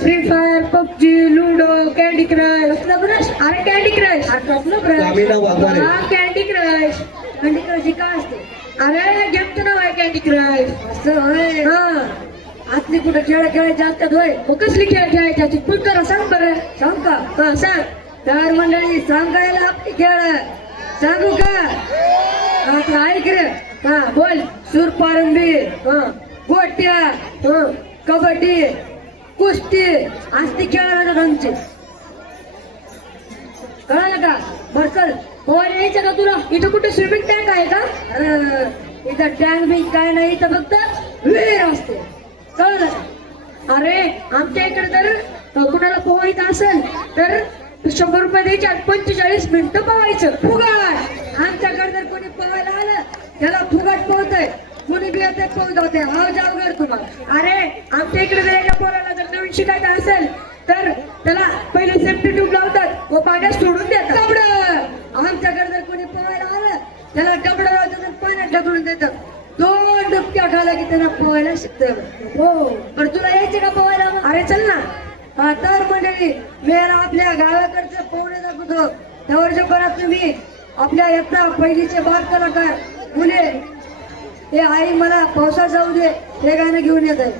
Free Fire, PUBG, Ludo, Candy Crush. अरे Candy Crush, Candy Crush. Candy Crush काय असते? अरे गेमचं नाव आहे कॅन्डी क्रश. असं होय. हा आतली कुठं खेळ खेळायचे असतात होय. मग कसली खेळ खेळायची असते? फुल करा सांग बरं. सांग का? हा सांग. तर मंडळी सांगायला आपली खेळ सांगू का? हा ऐक रे. हा बोल. सूरपारंबी, गोट्या, कबड्डी, कुस्ती असते खेळायला आमचे. कळलं का? बरं चल पोहायला यायचं का तुला? इथं कुठे स्विमिंग टँक आहे का? इथं टँक बिंक काय नाही, इथं फक्त विहीर असते. कळलं का? अरे आमच्या इकडे तर कुणाला पोहायचं असेल तर 100 रुपये द्यायचे, 45 मिनिटं पोहायचं फुगाट. आमच्याकडे जर कोणी पोहायला आलं त्याला फुगाट पोहतय, कोणी बी येते पोहत अवघड तुम्हाला. अरे आमच्या इकडे जर एका पोराला जर नवीन शिकायचं असेल तर त्याला पहिले सेफ्टी ट्यूब लावतात व पाण्यात सोडून देतात. डबडं. आमच्याकडे जर कोणी पोहायला आलं त्याला डबडं लावतात आणि पाण्यात ढकलून देतात. 2 डुबक्या खाला की त्यांना पोहायला शिकतोय. हो पण तुला यायचे का पोहायला? अरे चल ना. हा तर मंडळी मेला आपल्या गावाकडचं पोहणे दाखवतो. त्यावर जो करा तुम्ही आपल्या येता पहिलीचे बाग कलाकार मुले हे आई मला पावसात जाऊ दे हे गाणं घेऊन येत आहे.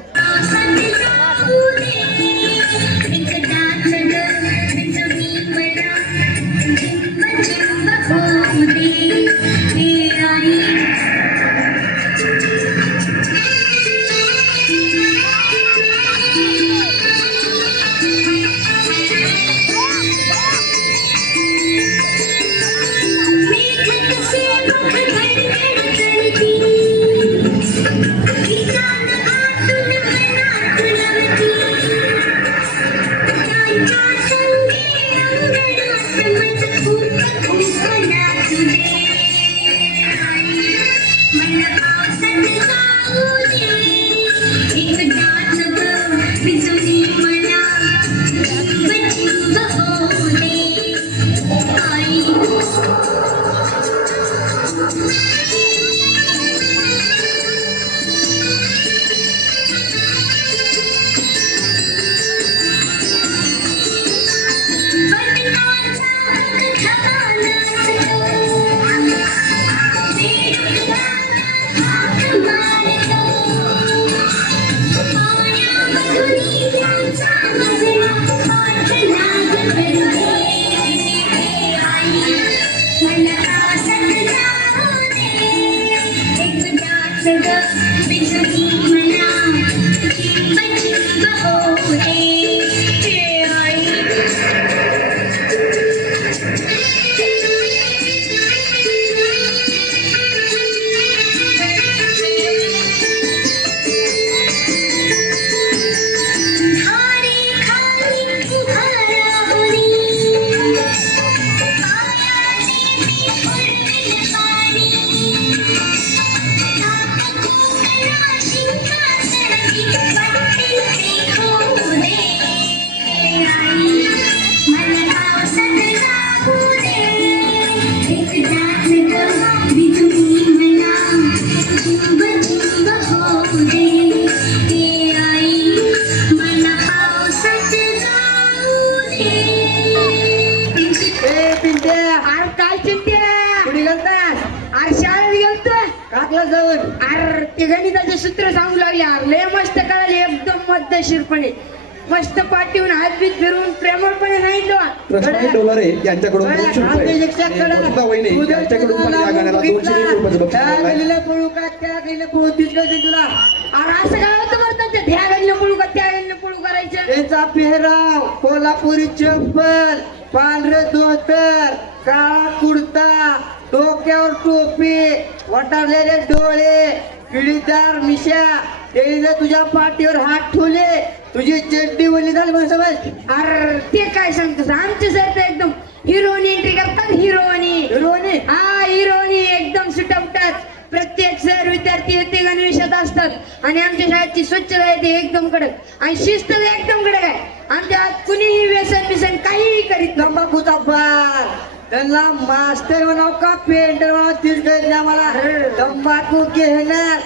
ते गणिताचे सूत्र सांगू लागले. लय मस्त कळाले एकदम मध्यशीरपणे. मस्त पाठीवून हात बीत फिरून प्रेमळपणे सांगितलं. पळू का त्या गलीला पळू तीच कळते तुला. अरे असं काय होतं बरं त्या गलीला पळू का त्या गलीला पळू करायचं. त्यांचा पेहराव कोल्हापुरी चप्पल, पांढरे धोतर, काळा कुर्ता, डोक्यावर टोपी, वटारलेले डोळे, किडीदार मिशा, त्याने तुझ्या पाठीवर हात ठेवले, तुझी चड्डी वली झाली म्हणून समज. अरे ते काय सांगतोस? आमचे सर तर एकदम हिरोनी एंट्री करतात. हिरोनी हा हिरोनी एकदम सुटवतात. प्रत्येक सर विद्यार्थी येते गणवेशात असतात आणि आमच्या शाळेची स्वच्छता येते एकदम कडक आणि शिस्त एकदम कडक आहे. आमच्या हात कुणीही व्यसन बिसन काहीही करीत. तंबाखूचा पार त्यांना मास्टर म्हणाव का पेंटर म्हणाव तीच कळत नाही मला. तंबाखू घेणार,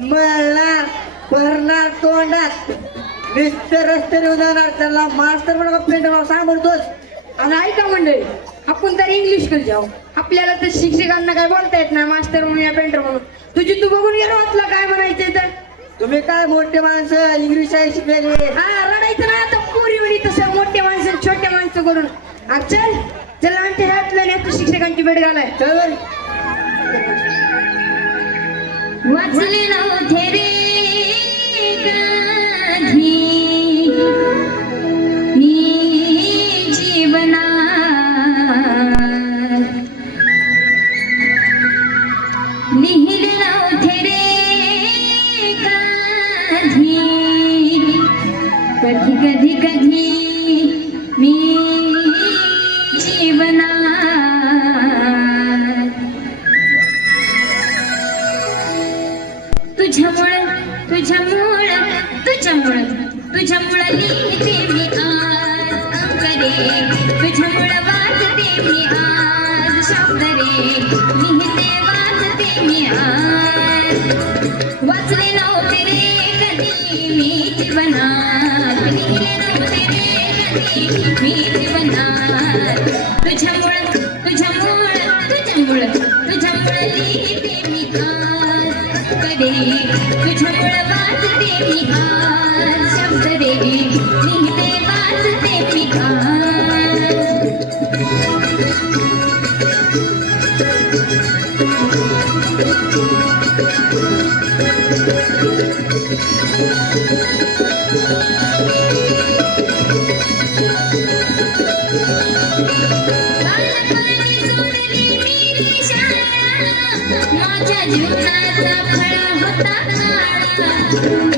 मळणार, भरणार तोंडात, नुसते रस्त्याने जाणार त्याला मास्तर पण पेंटर सांग म्हणतोस. आणि ऐका मंडळी, आपण तर इंग्लिश स्कूल जाऊ, आपल्याला तर शिक्षकांना काय बोलता येत नाही, मास्टर म्हणून या पेंटर म्हणून. तुझी तू बघून गेलो वाचला काय म्हणायचंय तर. तुम्ही काय मोठे माणसं इंग्लिश आहे शिकलेले. हा रडायचं ना आता पुरी वेळी तसं मोठे माणसं छोटे माणसं करून. चल चल आमच्या ह्यातलं नाही तू शिक्षकांची भेट घालाय. चल वाचले नव्हते रे कधी मी जीवनात, लिहिले नव्हते रे कधी कधी कधी कधी मी जीवनात. तुझ्यामुळं लिहिते मी आज अंकरे, तुझ्यामुळं वाचते मी आज शब्द रे, लिहिते वाचते मी आज. वाचले नव्हते रे कधी मी जीवनात, लिहिले नव्हते रे कधी मी जीवनात. तुझ्यामुळं लिहिते मी आज अंकरे, तुझ्यामुळं वाचते मी आज शब्द रे, लिहिते वाचते मी आज. माझ्या जीवनाचा फळा होता काळा,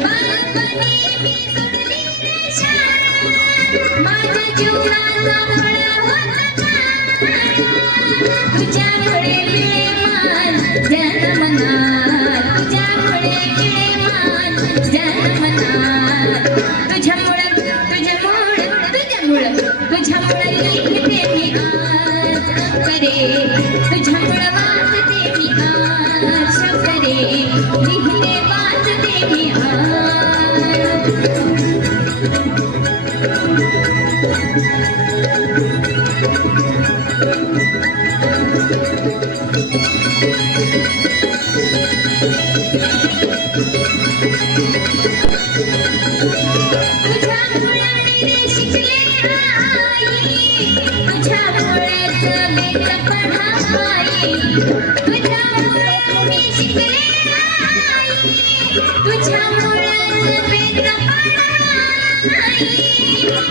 बालपणी मी सोडली रे शाळा. माझ्या जीवनाचा फळा होता काळा, तुझ्यामुळे विळेमान जनमनात, तुझ्यामुळे विळेमान जनमनात. तुझ्यामुळे लिहिते मी आज अंकरे, तुझ्यामुळं वाचते मी आज शब्द रे, लिहिते वाचते मी आज.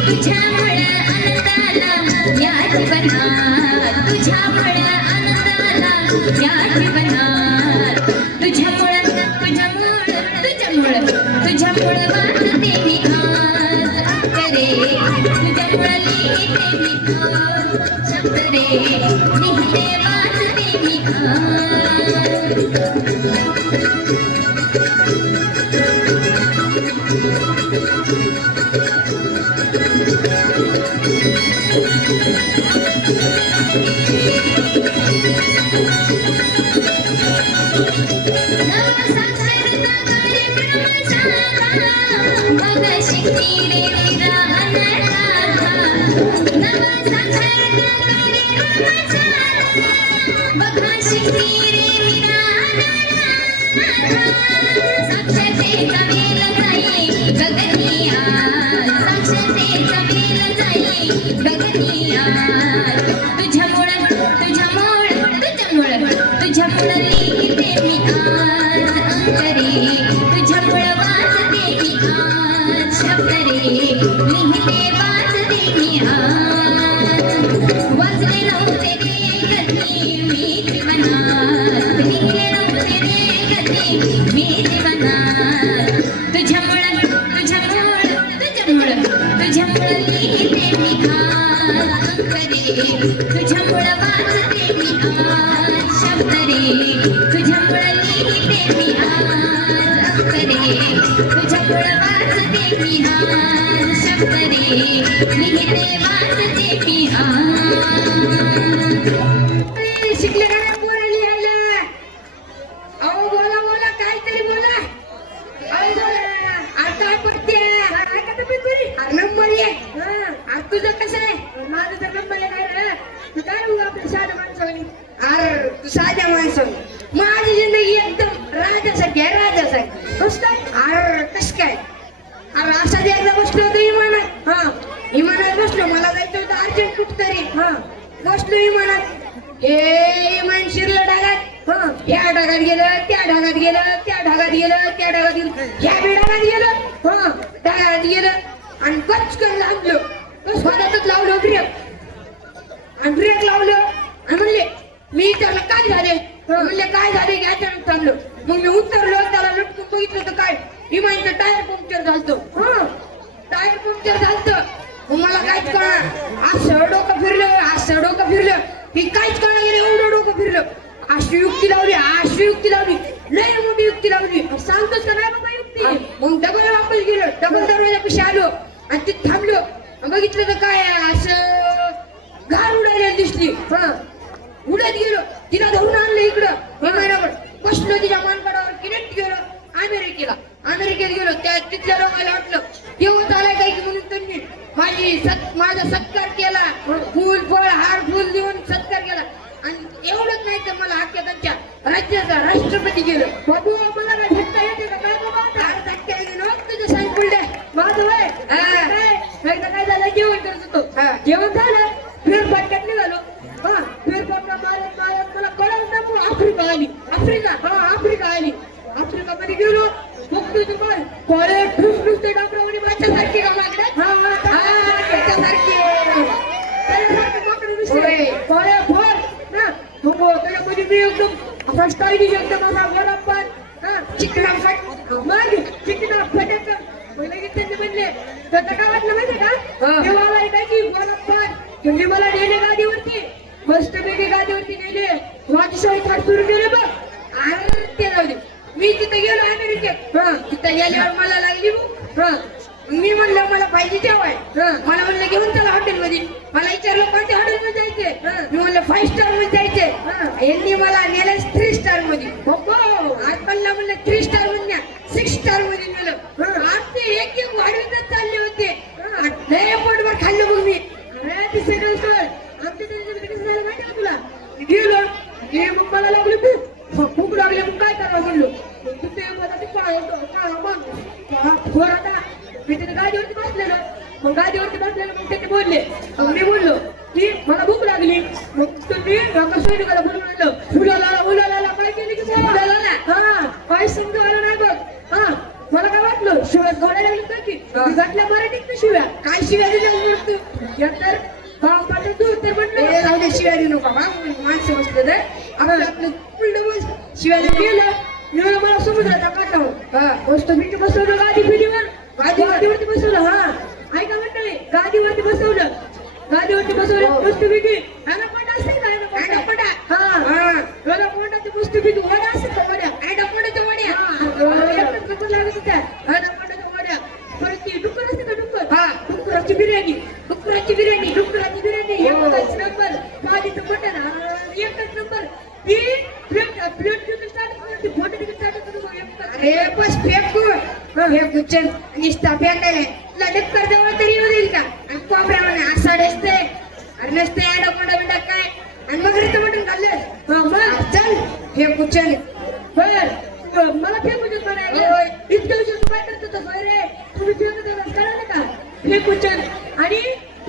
तुझ्यामुळे आनंदाला या जीवनात, तुझ्यामुळे आनंदाला या जीवनात. तुझ्यामुळे वाचते मी आज अंकरे, तुझ्यामुळे लिहिते मी आज शब्द रे, लिहिते वाचते मी आज. तुझ्यामुळे लिहिते मी आज अंकरे, तुझ्यामुळे वाचते मी आज शब्द रे, लिहिते वाचते मी आज. वाचले नव्हते रे कधी मी जीवनात, लिहिले नव्हते रे कधी मी जीवनात. तुझ्यामुळे लिहिते मी आज अंकरे, तुझ्यामुळे वाचते मी आज शब्द रे, तुझ्यामुळे लिहिते मी आज अंकरे, तुझ्यामुळे वाचते मी आज शब्द रे, लिहिते वाचते मी आज. शिकले का नाही पोरं लिहायला? अहो बोला काहीतरी बोला. अहो बोला आता पडते. हा बसलो विमानात. हे विमान शिरलं ढगात. हा या ढगात गेलं, त्या ढगात गेलं, त्या ढगात गेलं, त्या ढगात गेलं, ह्या बी ढगात गेलं. हा ढगात गेलं आणि गचकन लागलं. स्वतःच लावलं ब्रेक आणि ब्रेक लावलं आणि म्हणले मी त्याला काय झाले म्हणले काय झाले की अचानक थांबलं. मग मी उतरलो, त्याला लटकून बघितलं तर काय विमानचं टायर पंक्चर झालतं. हा टायर पंक्चर झालतं. मग मला काहीच कळणार. असं डोकं फिरलं की काहीच कळणार गेलं. एवढं डोकं फिरलं. अशी युक्ती लावली लय मोठी युक्ती लावली. सांगतोस का नाही बाबा युक्ती? मग डबल वापस गेलो. डबल दरवाजापाशी आलो आणि तिथे थांबलो. बघितलं तर काय असं गार उडायला दिसली. हा उडत गेलो. तिला धरून आणलं इकडं विमानावर. बसलो तिच्या मानकडावर. किनेट गेलो अमेरिकेत गेलो. त्या तिथल्या लोकांना वाटलं तेव्हा आलाय काय की म्हणून त्यांनी माझा सत्कार केला. फुल फळ हार फुल देऊन सत्कार केला. आणि एवढंच नाही तर मला अख्ख्या त्यांच्या राज्याचा राष्ट्रपती गेलं. बाबू मला काय भेटता येते का काय बाबा आता? तुझं सांग पुढे. माझं वय काय झालं जेवण करत होतो. जेवण झालं फेरफटक्यात निघालो. हा फेरफटका मारत मला कळलं ना मग आफ्रिका आली. आफ्रिका मध्ये गेलो. बघतोय तुम्हाला कोळे ठुसठुस ते डॉक्टरवणी त्याच्यासारखी का मागण्यात? त्याच्यासारखी. होय. कोळ्या फोड ना हो त्याच्यामध्ये मी एकदम असा स्टाईलिश एकदम असा गोलापान चिकना फट. मग चिकना फटक लगेच त्यांनी म्हणले त्याचं काय वाटलं माहितीये का? ते मला काय की गोलापान तुम्ही मला नेले गादीवरती. मस्तपैकी गादीवरती नेले. वाटशाही थाट सुरू केले बघ. अरे ते जाऊ दे. मी तिथे गेलो अमेरिकेत. तिथे गेल्यावर मला लागली भूक. मी म्हणलं मला पाहिजे जेवाय. मला म्हणलं घेऊन चला हॉटेलमध्ये. मला विचारलं कोणत्या हॉटेलमध्ये जायचंय. मी म्हणलं 5 स्टार मध्ये जायचंय. यांनी मला नेलं 3 स्टार मध्ये. आज म्हणलं 3 स्टार मध्ये 6 स्टार मध्ये नेलं. आज ते एक वाढवतच चालले होते. लय पोटभर खाल्लं मग मी. अरे ती सगळं सोड. आमच्या त्याच्यामध्ये कसं झालं माहिती का तुला? गेलो की मग मला लागली भूक लागली. मग काय करावं म्हणलो. तिथे मला ते काय मग आता मी तिथे गाडीवरती बसलेलो. मग ते बोलले. मग मी बोललो की मला भूक लागली. मग तुम्ही एका सैनिकाला बोलून आणलं. उलाला काय केली की उलाला हा काय समजू आलं नाही बघ. हा मला काय वाटलं शिव्या घोड्याला लागली की घातल्या मराठीत शिव्या. काय शिव्या दिल्या एकतर गाव पाठवतो तर म्हटलं जाऊ दे. शिव्या देऊ नका. माणसं बसलं तर आपलं पुढलं बस. शिव्या देऊ गेलं गेलं मला समुद्राचा काठावर मस्तपैकी बसवलं गादीवर बसवलं. हा ऐका म्हणते गादीवरती बसवलं मस्तपैकी. ॲनाकोंडा असेल का? ॲनाकोंडा ॲनाकोंडाची मस्तपैकी वड्या असेल का? वड्या ॲनाकोंडाच्या वड्या. एकच नंबर लागत होत्या ॲनाकोंडाच्या वड्या. परत ती डुक्कर असते का डुक्कर. डुक्कराची बिर्याणी एकच नंबर. गादीचं मटण एकच नंबर. ती प्लेट स्टार्ट फोटो स्टार्ट अरे बस फेकू चल निस्ता फेकायला. लटक कर जवळ तरी येऊ देईल का? आणि कोपऱ्यामध्ये असा नसते. अरे नसते ॲनाकोंडा बिंडा काय. आणि मग घरचं मटण खाल्लं. चल फेकू चल. बर मला फेकू देत म्हणायला. इतक्या दिवशी तू काय करत होता रे? तुम्ही फेकू देत कळलं का? फेकू चल. आणि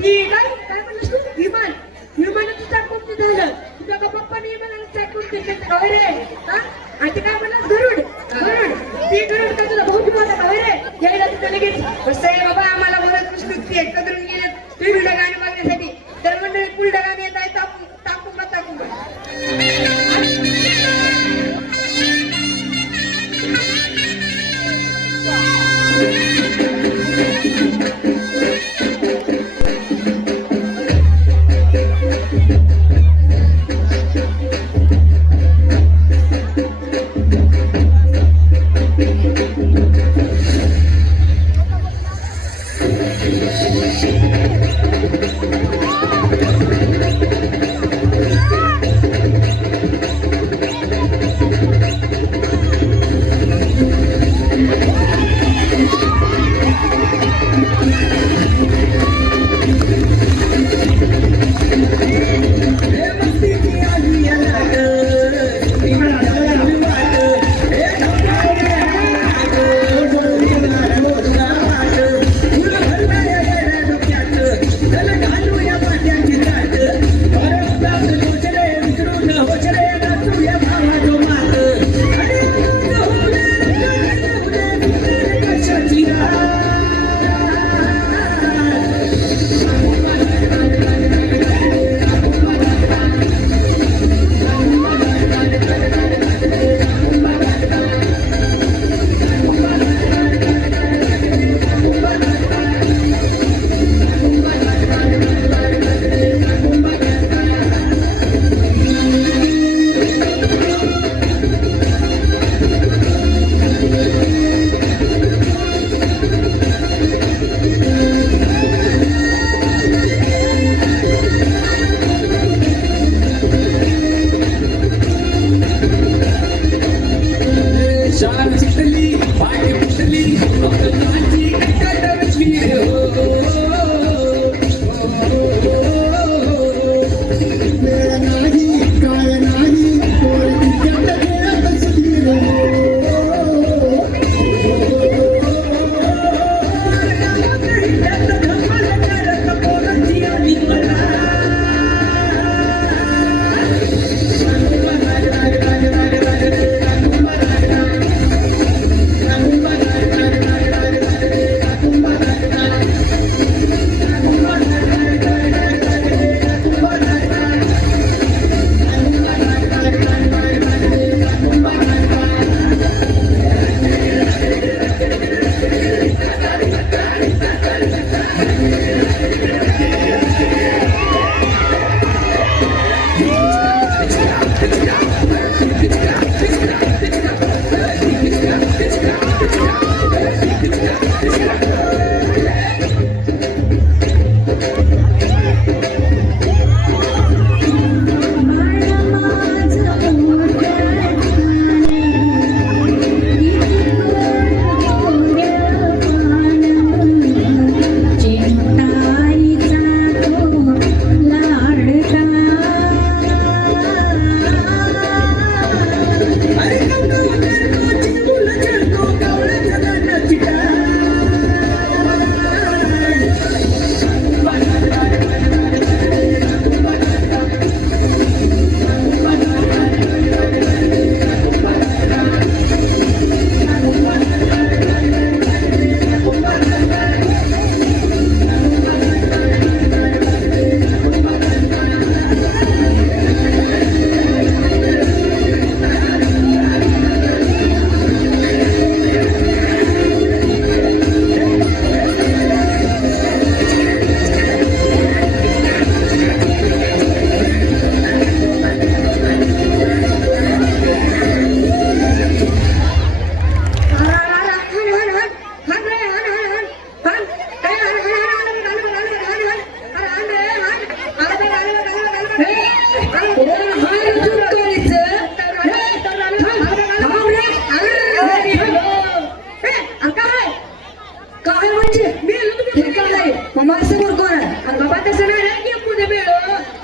ती काय म्हणलंस तू? विमानाचं स्टार्ट कोणतं झालं? तुझ्या पप्पाने विमानाला स्टार्ट कोणतं केलं रे? आणि ते काय म्हणलं गरुड ती गरुड का तुला भाऊ मोठा का रे? यायला तिथं लगेच कसं आहे बाबा आम्हाला बोलत नुसतं कदरून गेले पुढं गाणी बघण्यासाठी. तर मंडळी पुढं गाणी येत आहे. टाकून बा.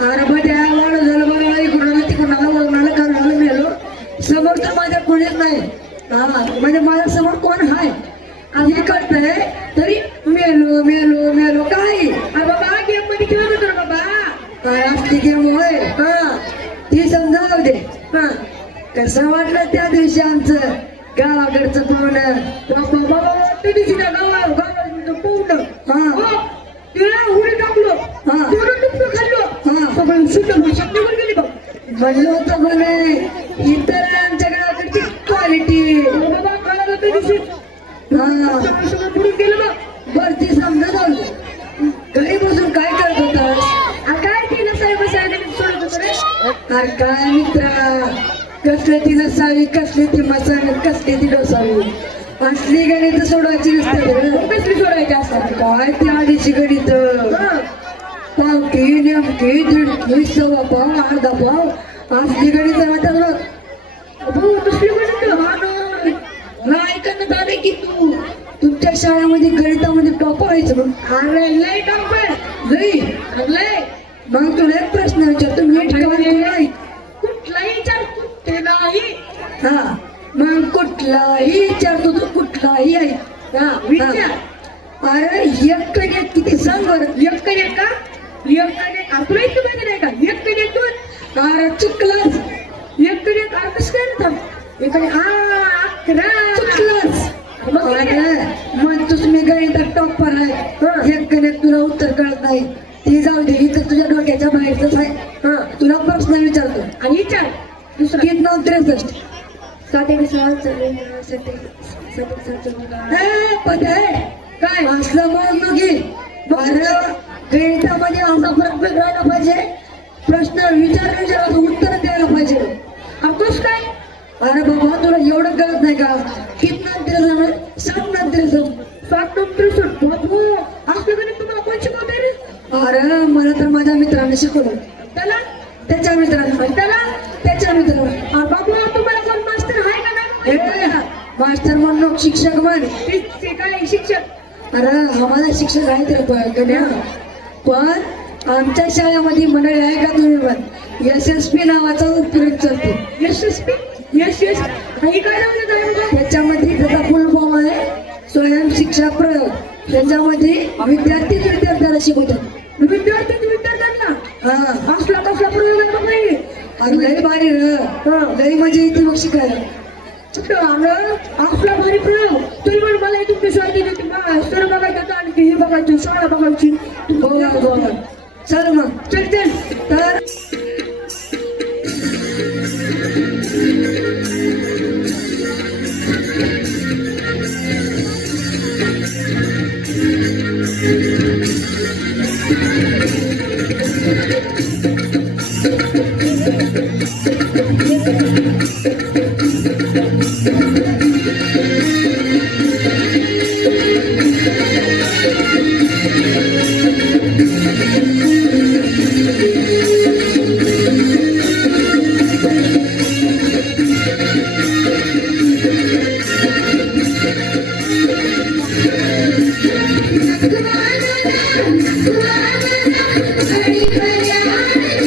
अरे बा त्या वाढ झालं बघा इकडून तिकडून वळून आलं करून आलं मेलो समोर तर माझ्या कोणीच नाही हा म्हणजे माझ्या समोर कोण आहे आणि हे कळतंय तरी मेलो मेलो मेलो काय अरे बाबा गेम मध्ये खेळत होतो रे बाबा. काय असते गेम होय हा ती समजावं दे हा कसं वाटलं त्या दिवशी आमचं गावाकडचं पूर्ण बाबा ते दिवशी त्या गावात पोहलं. हा तिला उडी टाकलो. हा. तेवढं टुपलं खाल्लो. हा. सगळं शुद्ध भाषा निघून गेली बघ. म्हणलं होतं म्हणे इतर आमच्या गावाकडची क्वालिटी बाबा कळालं ते दिवशी हा सगळं बुडून गेलं बघ. वरती समजा जाऊ घरी बसून काय करत होतास आ काय ती नसावी बसायला सोडत होतो रे. अरे काय मित्रा कसले ती नसावी कसली ती मसावी कसली ती डोसावी असली गणित सोडवायची नसते रे. कसली सोडायची असतात. काय ती आधीची गणित पावकी नेमकी दीडकी सव्वा पाव अर्धा पाव असली गणित म्हणतात बघ भाऊ दुसरी म्हणतो ऐकत आले की तू तुमच्या शाळेमध्ये गणितामध्ये टॉप व्हायचं मग अरे लय टॉपर लई लय मग तुला एक प्रश्न विचारतो नीट नाही कुठलाही विचार ते नाही. हा मग कुठलाही विचारतो तू कुठलाही आहे हा विचार. अरे एक एक किती सांग बरं एक एक का एक आपलं इथं माहिती नाही का एक दोन अरे चुकलास एक कसं काय रे थांब. इकडे 11 चुकलास मग अरे म्हणतोस मी गणितात टॉपर आहे एक गणित तुला उत्तर कळत नाही ती जाऊ दे इथं तुझ्या डोक्याच्या बाहेरच आहे हा तुला प्रश्न विचारतो आणि विचार दुसरा किती नाव 63 काय असलं म्हणून नकी अरे गणितामध्ये असा फरक वेगळायला पाहिजे प्रश्न विचारायचे उत्तर द्यायला पाहिजे अकोस काय अरे बाबा तुला एवढं कळत नाही का किती नंतर सांग नंतर 7 बाबू असलं गणित तुम्हाला कोण शिकवते रे. अरे मला तर माझ्या मित्राने शिकवलं त्याला त्याच्या मित्राने आणि त्याला त्याच्या मित्राने बाबू तुम्हाला कोण मास्टर आहे का नाही. मास्टर म्हणून शिक्षक म्हण ते काय शिक्षक अरे आम्हाला शिक्षक आहेत रे गण्या पण आमच्या शाळेमध्ये मंडळी आहे का तुम्ही पण SSP नावाचा उपयोग चालते यशस्वी यश आणि काय लावलं काय त्याच्यामध्ये त्याचा फुल फॉर्म आहे स्वयं शिक्षा प्रयोग त्याच्यामध्ये विद्यार्थ्याला शिकवतात विद्यार्थ्यांना हा असला कसला प्रयोग आहे बाबा हे. अरे लय भारी लय मजा येते मग शिकायला आपला भारी प्रयोग तरी पण मला तुमची शाळा दिली सर बघायचं आणखी हे बघायचं शाळा बघायची. चल मग चल तर Hari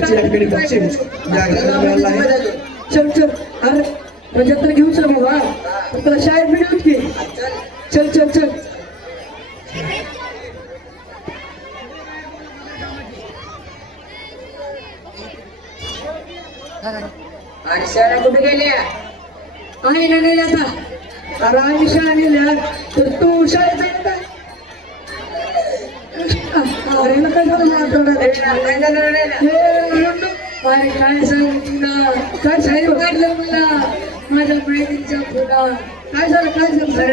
चालेल का चल चल अरे प्रजात्र घेऊन चल बाबा तुला शाळेत मिळून की चल चल चल आणि शाळा कुठे गेल्या आहे ना गेल्या आता अरे आम्ही शाळा गेल्या तर तू शाळेत जाईल का अरे ना काय झालं काय झालं रडायला? अरे काय सांगू तुला काय सांगितलं काढलं मला माझ्या मैत्रिणीचा फुला काय झालं अरे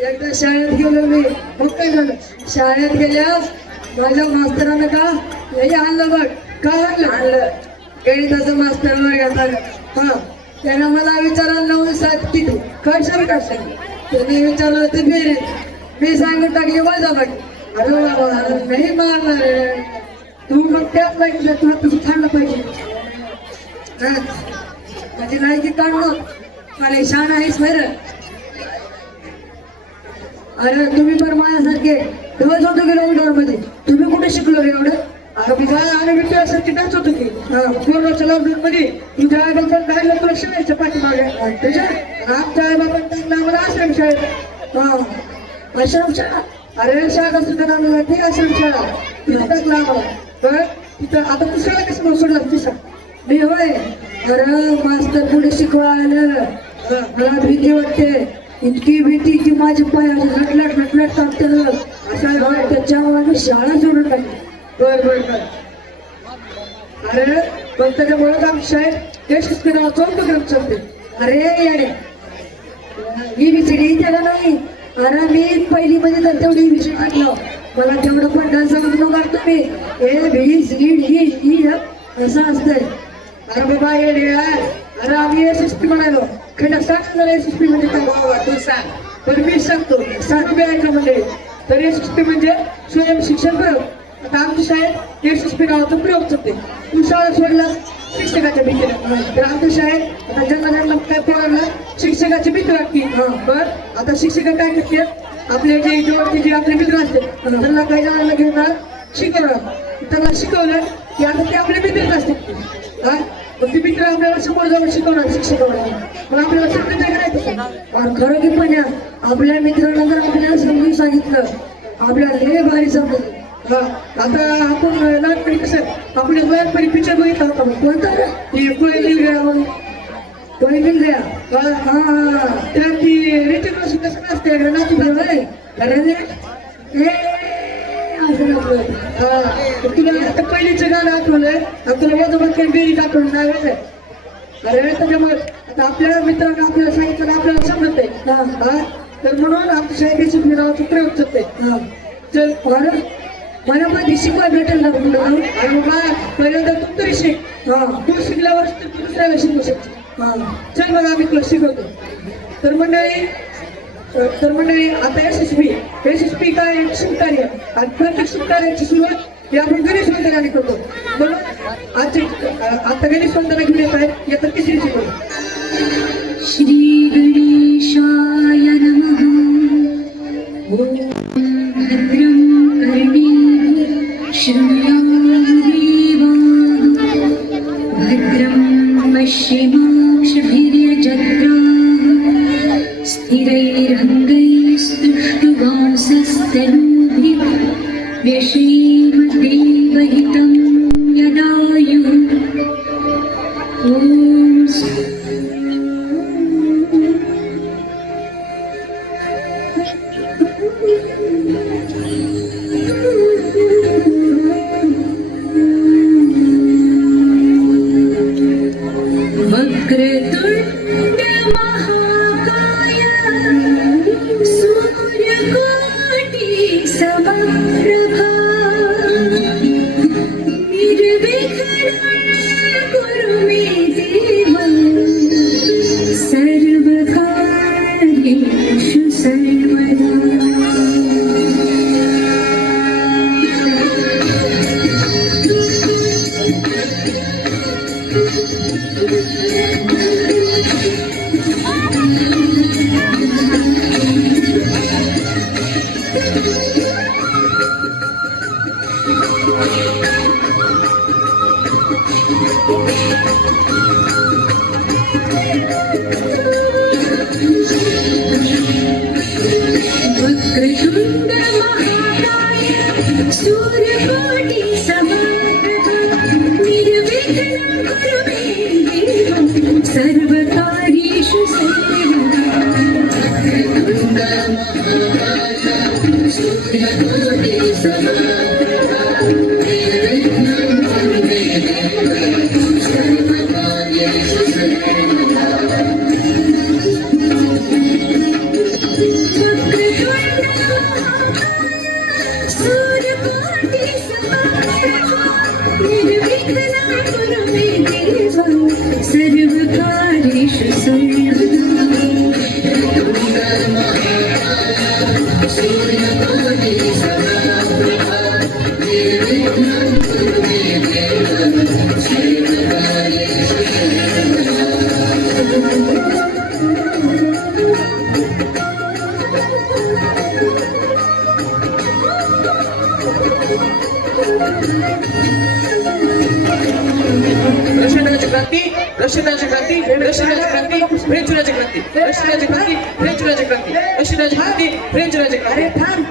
एकदा शाळेत गेलो मी मग काय झालं शाळेत गेल्यास माझ्या मास्तरानं का लई आणलं बघ काय आणलं गणिताचं मास्तर वर्गात आलं हा त्यानं मला विचारायला 9-7 किती काय सांगितलं त्याने विचारलं ते बेरे मी सांगून टाकली वजा बाकी अरे बाबा नाही मारणार रे. तू मग त्याच लाईकीला तुला तुझं थांबलं पाहिजे हा माझी लायकी काढणं मला शान आहेस बरं अरे तुम्ही पण माझ्यासारखे दिवस होतो की लॉकडाऊन मध्ये तुम्ही कुठे शिकलो रे एवढं अरे बिजा आणि मी तुझ्यासाठी टाच होतो की कोरोनाच्या लॉकडाऊन मध्ये तुझ्या आई बाबा काढलं तुला शिवायचं पाठीमागे तुझ्या आमच्या आई बाबा टाकलं आम्हाला आश्रम शाळेत हा आश्रम शाळा अरे शाळा सुद्धा आम्हाला ठीक आश्रम शाळा तिथं टाकलं आम्हाला पण तिथं आता तू शाळा कसं सोडला तिथं मी होय अरे मास्तर पुढे शिकवायला मला भीती वाटते इतकी भीती की माझे पाय लटलट कापतात असं त्याच्यावर मी शाळा सोडून टाकली बर अरे पण त्याच्यामुळे आमची शाळेत यशस्वी नावाचा उपक्रम चालते अरे याडे ही विसिडी त्याला नाही अरे मी पहिली मध्ये तर तेवढी विषय टाकलं मला तेवढं पण डान्स सांगून काढतो मी ए भी ही असं असतंय अरे बाबा येडे अरे आम्ही यशस्वी म्हणालो खंड सांगणार यशस्वी म्हणजे काय बाबा तू सांग पण मी सांगतो सांग बी ऐका म्हणजे तर यशस्वी म्हणजे स्वयं शिक्षण प्रयोग आता आमच्या शाळेत यशस्वी नावाचा प्रयोग चालते तू शाळा सोडला शिक्षकाच्या भीतीला तर आमच्या शाळेत आता जन्म काय पोरांना शिक्षकाची भीती वाटते पण आता शिक्षिका काय करते आपले जे जवळचे जे आपले मित्र असते त्यांना काही जणांना घेऊन शिकवणार त्यांना शिकवलं की आता ते आपले मित्रच असते हा मग ते मित्र आपल्याला समोर जाऊन शिकवणार शिक्षकावर मग आपल्याला समजत नाही करायचं खरं की पण आपल्या मित्रांना जर आपल्याला समजून सांगितलं आपल्याला हे भारी समजलं हा आता आपण लहानपणी कसं आपल्या लहानपणी पिक्चर बघितला होता कोणता कोणी मिल गया हा त्या ती ऋतिक रोशन कसं नसते नाचू अरे तुला आता पहिलीचं गाणं आठवलंय तुला माझं काही बेरीज आठवलं नाही अरे त्याच्यामुळे आता आपल्या मित्रांना आपल्याला सांगितलं आपल्याला समजत आहे तर म्हणून आमच्या शाळेची नावाचं प्रयोग करते चल बरं मला पण शिकवाय भेटेल ना तुला आणि बाबा पहिल्यांदा तू तरी शिक तू शिकल्यावर तू दुसऱ्याला शिकवू शकतो चल मग आम्ही तुला शिकवतो तर मंडळी आता यशस्वी काय शिवकार्य आणि प्रत्येक शिवकार्याची सुरुवात ही आपण गणेश वंदनाने करतो म्हणून आता गणेश वंदना घेऊन येत आहे याचा तिसरी शिकवतो श्री गणेशाय नमः ओम भद्रं कर्णेभिः शृणुयामदेवा भद्रं पश्येमाक्षभिर्यजत्राः स्थिरैरङ्गैस्तुष्टुवांसस्तनूभिः व्यशेम देवहितं यदायुः ॐ वक्रतुण्ड महाकाय सूर्यकोटि समप्रभा निर्विघ्नं कुरु मे देव सर्वकार्येषु सर्वदा रशियन राज्यक्रांती, रशियन राज्यक्रांती, रशियन राज्यक्रांती, फ्रेंच राज्यक्रांती, रशियन राज्यक्रांती, फ्रेंच राज्यक्रांती, रशियन राज्यक्रांती, फ्रेंच राज्यक्रांती. अरे थांब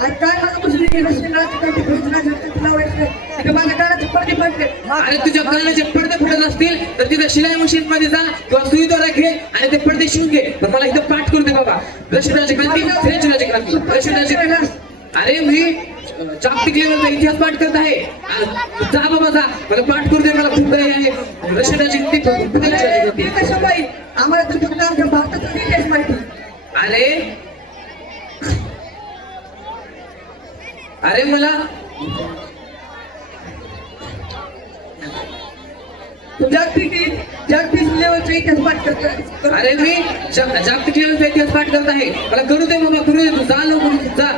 आज काय मला बसली रशियन राज्यक्रांती फ्रेंच राज्यक्रांती लावायचं तिथे माझ्या कानाचे पडदे पडले अरे तुझ्या कानाचे पडदे फुटत असतील तर तिथं शिलाई मशीन मध्ये जा किंवा सुई दोरा घे आणि ते पडदे शिवून घे. पण मला इथं पाठ करू दे बाबा. रशियन राज्यक्रांती, फ्रेंच राज्यक्रांती, रशियन राज्यक्रांती. अरे मी जागतिक लेवलचा इतिहास पाठ करत आहे. जा बाबा जा, मला पाठ करू दे, मला खूप काही आहे. रशियन राज्यक्रांती, फ्रेंच राज्यक्रांती. ते कसं बाई आम्हाला तर फक्त आमच्या भारताचं इतिहास माहिती अरे अरे मला तू जागतिक लेवलचा इतिहास पाठ करतो अरे मी जागतिक लेवलचा इतिहास पाठ करत आहे. मला करू दे बाबा, करू दे. तू जा लवकर जा.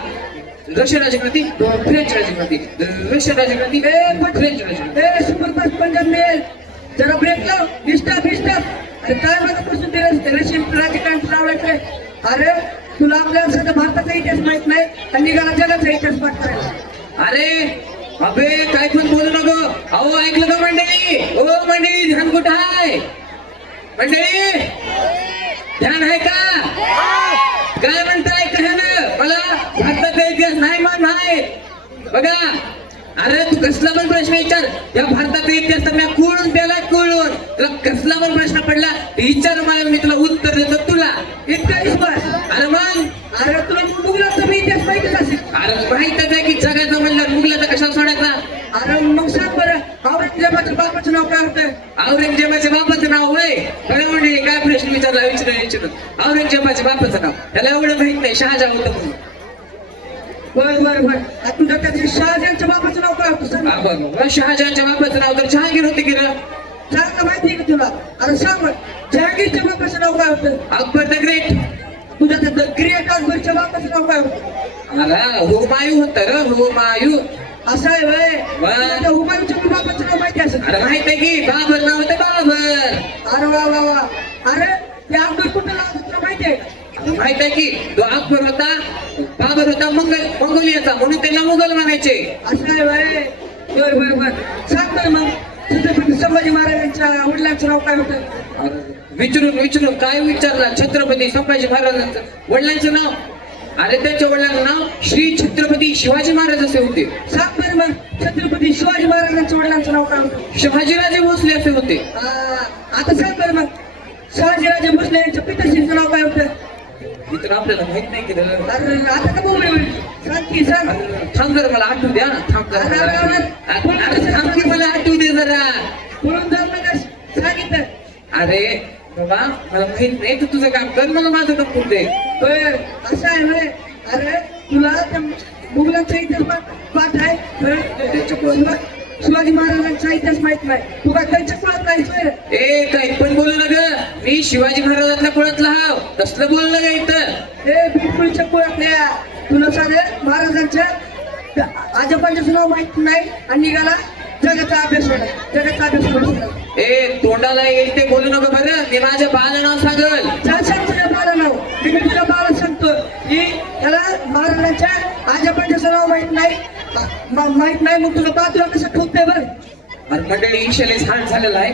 रशियन राज्यक्रांती, फ्रेंच राज्यक्रांती, रशियन राज्यक्रांती, फ्रेंच राज्यक्रांती. सुपरफास्ट पंजाब मेल जरा ब्रेक लाव डिस्टर्ब अरे काय माझ्यापासून ते रशियन राज्यक्रांती लावायचंय. अरे तुला आपल्या सध्या भारताचा इतिहास माहित नाही आणि निघाला जगाचा इतिहास पाठ करायला. अरे अबे काय पण बोलू नको. अहो ऐकलं का मंडळी? ओ मंडळी ध्यान कुठं आहे? मंडळी ध्यान आहे का? काय म्हणताय कशानं? मला भारताचा इतिहास नाही मान नाही बघा. अरे तू कसला पण प्रश्न विचार, या भारताचा इतिहास तर मी कोळून त्याला कोळून तुला कसला पण प्रश्न पडला विचार मला, मी तुला उत्तर देतो. तुला इतका विश्वास? अरे मग अरे तुला मुघलाचा बी इतिहास माहितीच असेल. अरे माहितच आहे की जगाचं म्हणलं मुघलाचा कशाला सोडायचा. अरे मग सांग बरं औरंगजेबाच्या बापाचं नाव काय होतं? औरंगजेबाच्या बापाचं नाव होय. खरं म्हणजे काय प्रश्न विचारला. औरंगजेबाच्या बापाचं नाव त्याला एवढं माहित नाही. शहाजहान होतं म्हणून. बर तुझ्या त्याच्या शहाजहानच्या बापाचं नाव काय होतं सांग. शहाजहानच्या बापाचं नाव तर जहांगीर होते की रे. सांग माहिती का तुला? अरे सांग जहांगीरच्या बापाचं नाव काय होतं? Akbar the great. तुझ्या त्या ग्रेट अकबरच्या बापाचं नाव काय होतं? अरे हुमायूं होतं रे, हुमायूं. असं आहे वय हुमायूंच्या बापाचं नाव माहिती असेल. अरे माहित आहे की बाबर नाव होतं बाबर. अरे वा अरे ते अकबर कुठं नाव तुला माहिती आहे का? माहित आहे की तो अकबर होता, बाबर होता मंगोलियाचा, म्हणून त्यांना मुघल म्हणायचे. असं आहे वय बर सांग तर मग छत्रपती संभाजी महाराजांच्या वडिलांचं नाव काय होतं? विचारून काय विचारला? छत्रपती संभाजी महाराजांचं वडिलांचं नाव? अरे त्यांच्या वडिलांचं नाव श्री छत्रपती शिवाजी महाराज असे होते. सांग बरं मग छत्रपती शिवाजी महाराजांच्या वडिलांचं नाव काय होतं? शिवाजीराजे भोसले असे होते. आता सांग बरं मग शहाजीराजे भोसले यांच्या पिताश्रीचं नाव काय होतं? मित्र आपल्याला माहित नाही की रे. अरे आता का बोलू सांग की सांग. थांब जरा मला आठवू द्या. थांब थांब की मला आठवू दे जरा. बोलून जाऊ नका सांगितलं. अरे बाबा मला माहित नाही, तू तुझं काम कर, मला माझं काम करू दे. बर असं आहे व्हय. अरे तुला त्या मुघलांचा इतिहास पाठ आहे बरं? शिवाजी महाराजांचा इतिहास माहित नाही. तू काय त्यांच्या कुळात नाहीच. ए काही पण बोलू नका. मी शिवाजी महाराजांच्या कुळातला हाव, तसलं बोललं का इथं? हे बिलकुलच्या कुळातल्या तुला साधे महाराजांच्या आजोबांचं नाव माहित नाही आणि निघाला जगाचा अभ्यास होणार. ए तोंडाला येईल ते बोलू नका बरं. मी माझ्या बाळाला नाव सांगल. सांग तुझ्या बाळा नाव. मी तुझ्या बाळा सांगतो की त्याला महाराजांच्या आजोबांचं नाव माहित नाही मग तुझं बा तुला कसं ठोकते बरं? अरे मंडळी ईशाला छान झालेला आहे.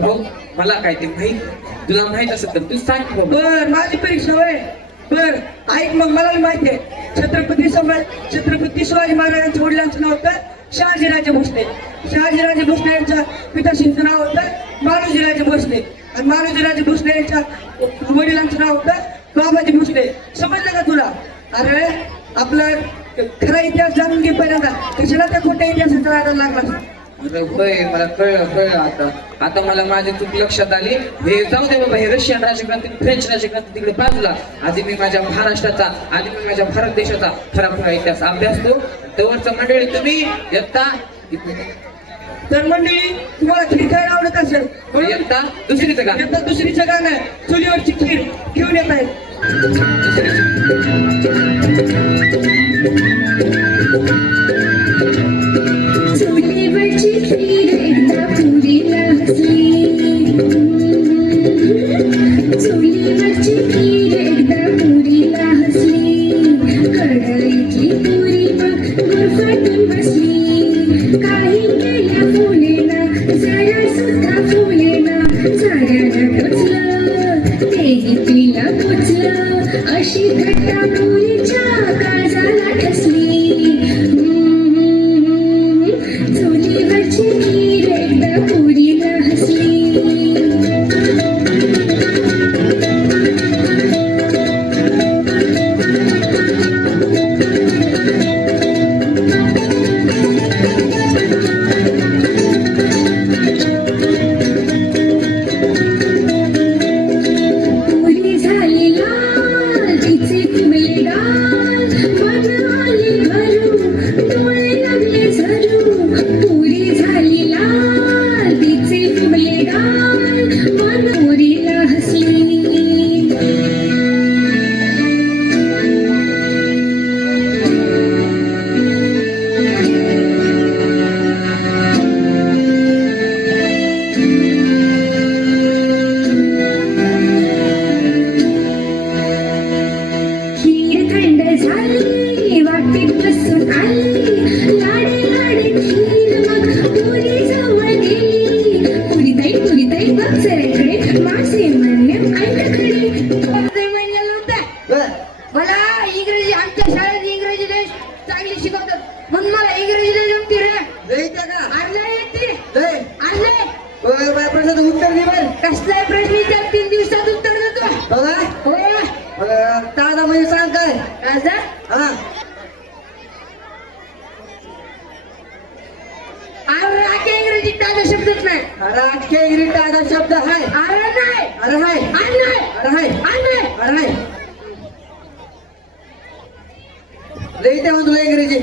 भाऊ मला काय ते माहित, तुला माहित असेल तर तू सांग की बाबा. बर माझी परीक्षा होय. बर ऐक मग मला माहिती आहे छत्रपती शिवाजी महाराजांच्या वडिलांचं नाव होतं शहाजीराजे भोसले. शहाजीराजे भोसले यांच्या पिताश्रींचं नाव होतं मालोजीराजे भोसले आणि मालोजीराजे भोसले यांच्या वडिलांचं नाव होतं बाबाजी भोसले. समजलं का तुला? अरे आपला खरा इतिहास जाणून घे पहिल्यांदा. कशाला त्या खोट्या इतिहासाचा आधार लागला? अरे होय मला कळलं आता मला माझी चूक लक्षात आली. हे जाऊ दे बाबा, हे रशियन राजक्रांती फ्रेंच राजक्रांती तिकडे बाजूला. आधी मी माझ्या महाराष्ट्राचा, आधी मी माझ्या भारत देशाचा खरा इतिहास अभ्यासतो. तोवरचं मंडळी तुम्ही येता तर मंडळी तुम्हाला खीर खायला आवडत असेल म्हणून येता दुसरीचं का? येता दुसरीचं गाणं चुलीवरची खीर घेऊन येत आहे. चुलीवरची खीर एकदा पुरीला हसली चुलीवरची खीर एकदा पुरीला हसली कढईतली पुरी मग गुरफटून बसली काही केल्या फुलेना जरा सुद्धा फुलेना झाडाला टोचलं तेही तिला पोचलं अशी घट्टा पुरीच्या काळजाला ठसली चुलीवरची खीर एकदा पुरीला हसली पुरी झाली लाल तिचे फुगले गाल मन आले भरू डोळे लागले झरू पुरी झाली लाल तिचे फुगले गाल मन पुरीला हसली खीर थंड झाली वाटेत बसून आली लाडे लाडे खीर मग पुरी जवळ गेली पुरी ताई बघ सरेकडे मासे म्हणणे ऐकाकडे महिन्याला नव्हता बर. मला इंग्रजी आमच्या शाळेत इंग्रजी लय चांगली शिकवतात म्हणून मला इंग्रजी लय जमती रे द्यायचं का आणलंय येते दे. आणलंय बरं, माझ्या प्रश्नाचं उत्तर दे बर. कसलाय प्रश्न विचार 3 दिवसात उत्तर देतो बघा हो ताजा म्हणजे सांग काय राजा हा अरे आखे इंग्रजीत ताजा शब्दच नाही अरे अख्ख्या इंग्रजी ताजा शब्द आहे अरे नाही अरे हाय आणलंय अरे हाय आणलंय अरे हाय लई ते तुला इंग्रजी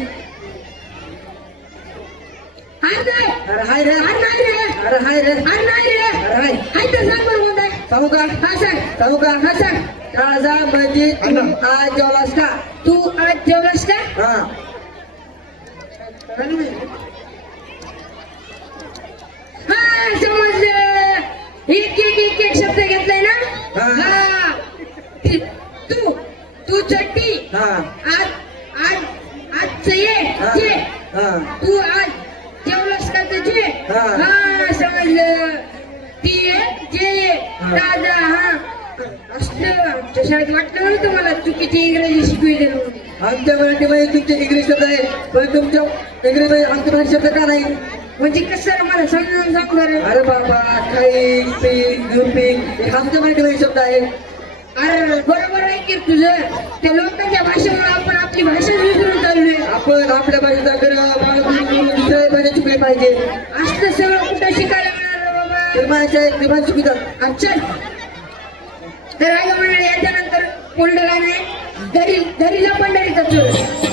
आणलंय अरे हाय रे आणलंय रे अरे हाय रे आणलंय रे अरे हाय हाय तर सांग बरं कोणता आहे? सांगू का हा सांग सांगू का हा सांग ताजा म्हणजे तू आज जेवलास का तू आज जेवलास का हा हा समजलं एक शब्द घेतलाय ना हा. हा तू तू चट्टी हा आज आज आजचं ये हा जे हा तू आज जेवलास का तुझे हा. हा समजलं ती ये जे ये हा. ताजा हा असलं आमच्या शाळेत वाटलं नव्हतं मला चुकीची इंग्रजी शिकविले म्हणून आमच्या मराठीमध्ये तुमचे इंग्लिश शब्द आहे पण तुमच्या इंग्रजीमध्ये आमचे मराठी शब्द का नाही म्हणजे कसं मला समजून सांग बरं अरे बाबा खाईन पीक झोपीन हे आमच्या मराठीमध्ये शब्द आहे अरे बरोबर आहे की तुझं त्या लोकांच्या भाषेमुळे आपण आपली भाषा विसरून चाललोय आपण आपल्या भाषेचा गर्व बाळगून दुसऱ्या भाषा शिकले पाहिजे असं सगळं कुठं शिकायला मिळालं बाबा तर माझ्या निर्माण शिकतात अच्छा तर राजा मंडळी याच्यानंतर पुढलं काय नाही दरीला पंढरीचा चोर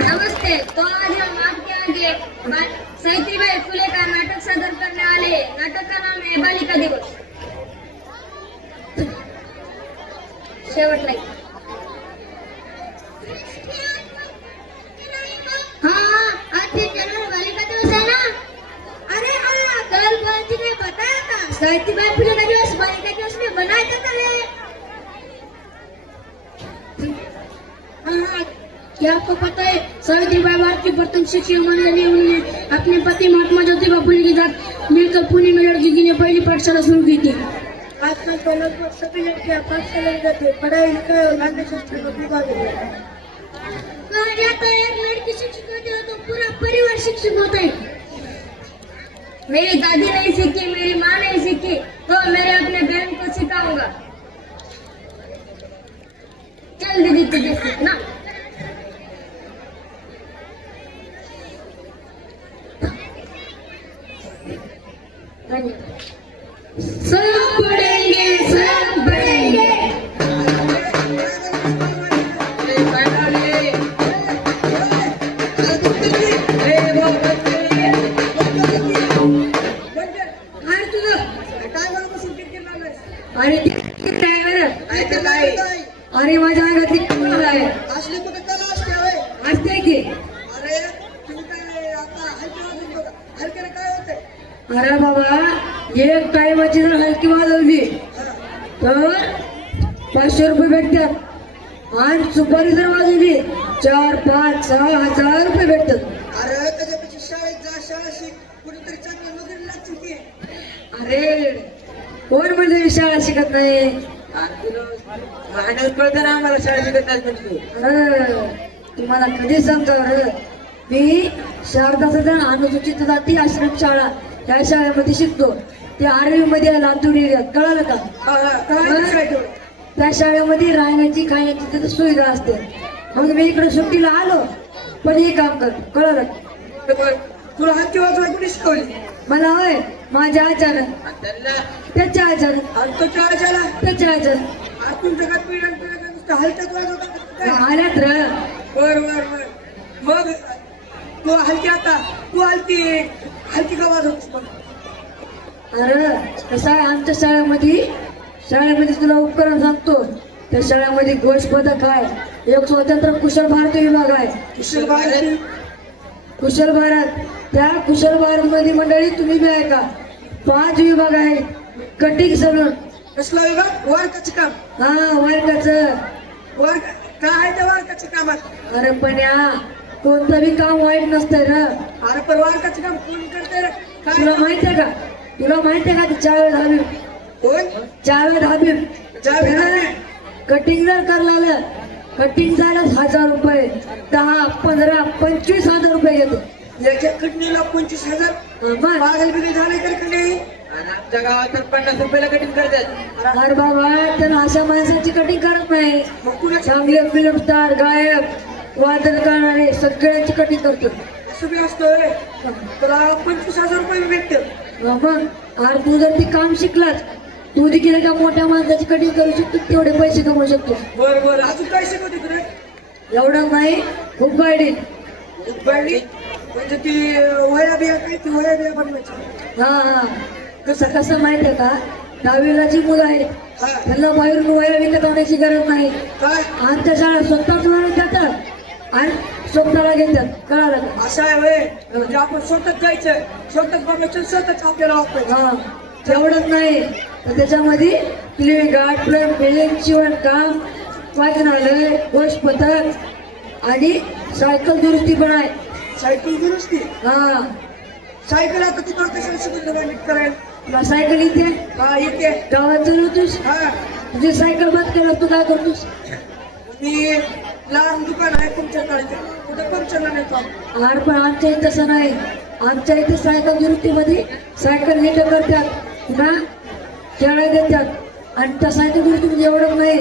नमस्ते। तो आज हम आपके आगे सावित्रीबाई फुले का नाटक सादर करने वाले हैं। नाटक का नाम है बालिका दिवस। शेवट नाही। हाँ, आज से जनवरी बालिका दिवस है ना? अरे हाँ, कल बहन जी ने बताया था सावित्रीबाई फुले का दिवस बालिका दिवस में मनाया जाता है। हाँ, क्या आपको पता है सावित्रीबाई भारत की प्रथम शिक्षक मंडली उन्होंने अपने पति महात्मा ज्योतिबा फुले के साथ मिलकर पुणे में लड़की की ने पहली पाठशाला शुरू की थी। आजकल तो लगभग सभी लड़कियां पाठशाला में जाती है, पढ़ाई लिखाई और अन्य शिक्षा को विभाग में। कहा जाता है एक लड़की शिक्षित होती है तो पूरा परिवार शिक्षित होता है। मेरी दादी नहीं सीखी, मेरी माँ नहीं सीखी, तो मेरे अपने बहन को सिखाऊंगा। चल दीदी तुझे सीखना। सब पढ़ेंगे, सब पढ़ेंगे। काय तुझं काय मला बसून किरकिर लागलाय? अरे ड्रायव्हर, अरे माझ्या अंगातली कमाल आहे. असली कुठे कला असते होय? असते की. अरे तुम्ही काय आता हलकी वाजून बघा, हलकीला काय होतंय? अरे बाबा, एक टायमाची जर हलकी वाजवली तर 500 रुपये भेटतात आणि सुपारी जर वाजवली 4, 5, 6,000 रुपये भेटतात. अरे त्याच्यापेक्षा शाळेत जा, शाळा शिक, कुठेतरी चांगलं नोकरी लागतील की. अरे कोण म्हणजे मी शाळा शिकत नाही. कळतं ना आम्हाला शाळा शिकत नाही म्हणजे. अरे तुम्हाला कधी सांगतो रे, मी शारदा सदन अनुसूचित जाती आश्रम शाळा त्या शाळेमध्ये शिकतो. ते आर्वी मध्ये लातूर एरियात, कळालं का? कळायचं काय तेवढं? त्या शाळेमध्ये राहण्याची खाण्याची तिथे सुविधा असते. मग मी इकडे सुट्टीला आलो पण हे काम कर, कळालं का? तुला हलकी वाजवाय कुणी शिकवली? मला होय माझ्या आचार्य, त्याच्या आचार्य, आणि तो चाळाच्याला त्याच्या आचार्य आपण जगात पिढ्यान पिढ्या नुसतं हलक्यात वाजवतात. आल्यात र. बर बर बर. मग तू हलकी आता, तू हलकी का वाजवतोस मग? अरे कसं आहे आमच्या शाळेमध्ये तुला उपकरण सांगतो. त्या शाळेमध्ये घोष पथक आहे, एक स्वतंत्र कुशल भारत विभाग आहे. कुशल भारत. कुशल भारत, त्या कुशल भारत मध्ये मंडळी तुम्ही बी आहे का? 5 विभाग आहेत. कटिंग सलून, कसला विभाग? वारकाचे काम. हा वर्गाचं. वार काय आहे त्या वारकाच्या कामात? अरे पण या कोणतं बी काम वाईट नसतंय र. अरे पण वारकाचे काम कोण करते रे? तुला काय माहितीये का? ते जावेद हबीब, कोण? जावेद हबीब. जावेद हबीब. कटिंग जर करला, कटिंग झालं 1000 रुपये, 10, 15, 25,000 रुपये घेतो. याच्या कटणीला 25,000. मग पागल बिगल झाले तर कटणी. आणि आमच्या गावात तर 50 रुपयाला कटिंग करतात. अरे बाबा, तर अशा माणसाची कटिंग करत नाही. मग तुला चांगले फिल्म स्टार, गायक, वादन करणारे सगळ्यांची कटिंग करतो. असं बी असतं रे. तुला 25,000 रुपये भेटते. मग अरे तू जर ते काम शिकलास, तू देखील एका मोठ्या माणसाची कटिंग करू शकतो, तेवढे पैसे कमवू शकतो. बर बर. अजून काय शिकवते तुला? एवढं नाही, खूप गाडी. उदबाडली म्हणजे ती वया बिया काय, ती वया बिया बनवायची. हा, कसं माहितीये का? दहावीला जी मुलं आहेत त्यांना बाहेरून वया विकत आणायची गरज नाही. काय आमच्या शाळा स्वतःच वया जातात आणि स्वतःला घेतात. कळालं का? असं आहे होय. म्हणजे आपण स्वतःच जायचं, स्वतःच बघायचं, स्वतःच आपल्याला वापरायचं. हा तेवढंच नाही तर त्याच्यामध्ये क्लिनिंग गार्ड प्लम बिलिंग शिवणकाम वाचनालय गोष्ट पथक आणि सायकल दुरुस्ती पण आहे. सायकल दुरुस्ती. हा सायकल आता तुम्हाला कशाला शिकवलं नीट करायला? तुला सायकल येते हा येते. गावात चालवतोस हा तुझी सायकल बंद केलं तू काय करतोस? मी लहान दुकान आहे तुमच्या करायचं, कुठं पंक्चरला नेतो. आर पण आमच्या इथे तसं नाही. आमच्या इथे सायकल दुरुस्तीमध्ये सायकल नीट करतात ना खेळा देतात आणि त्या सायकल दुरुस्तीमध्ये एवढं नाही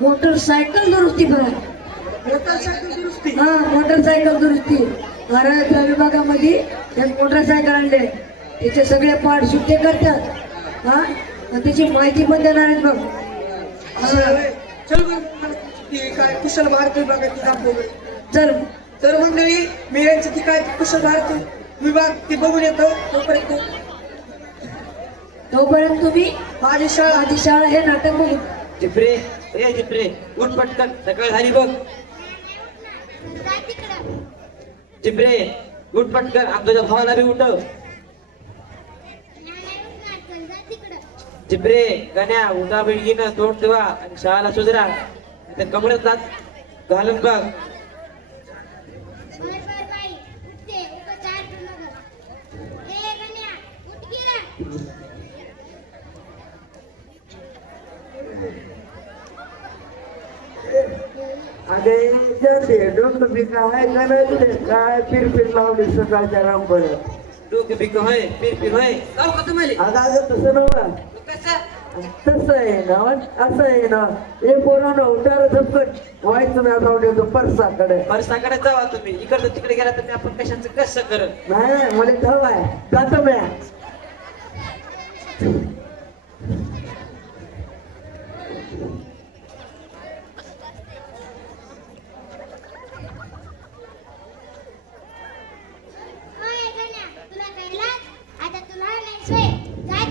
मोटरसायकल दुरुस्ती पण आहे. मोटरसायकल दुरुस्ती. हा मोटरसायकल दुरुस्ती. अरे त्या विभागामध्ये एक मोटरसायकल आणले त्याचे सगळे पार्ट सुट्टे करतात हा आणि त्याची माहिती पण देणार आहेत बघ. असं आहे होय. चल बरं, मला ती काय कुशल भारती विभागाची दाखव. चल तर मंडळी मी यांची ती काय कुशल भारती विभाग ती बघून येतो. तोपर्यंत तुम्ही माझी शाळा आधी शाळा हे नाटक बघू. जिप्रे ए जिप्रे उठ पटकन सकाळ झाली बघ. जिप्रे उठ पटकन आणि तुझ्या भावाला बी उठव. जिप्रे गण्या उठा बिडगीनं तोंड ठेवा आणि शाळाला सुधरा त्या कमरेत जात घालून बघ. अगे डोकं बिका आहे का नाही काय फिरफिर लावली सकाळच्या रामपडत. डोके बिक होय पीर होय जाऊ का तुम्हाला अगं तसं नव्हतं तसं आहे ना असं आहे ना हे पोरानं उठार झपकट व्हायचं मी आता उठवतो परसाकडे. परसाकडे जावा तुम्ही इकडं तिकडे गेला तर मी आपण कशाचं कसं करत. नाही मला ठाव आहे जातो मी.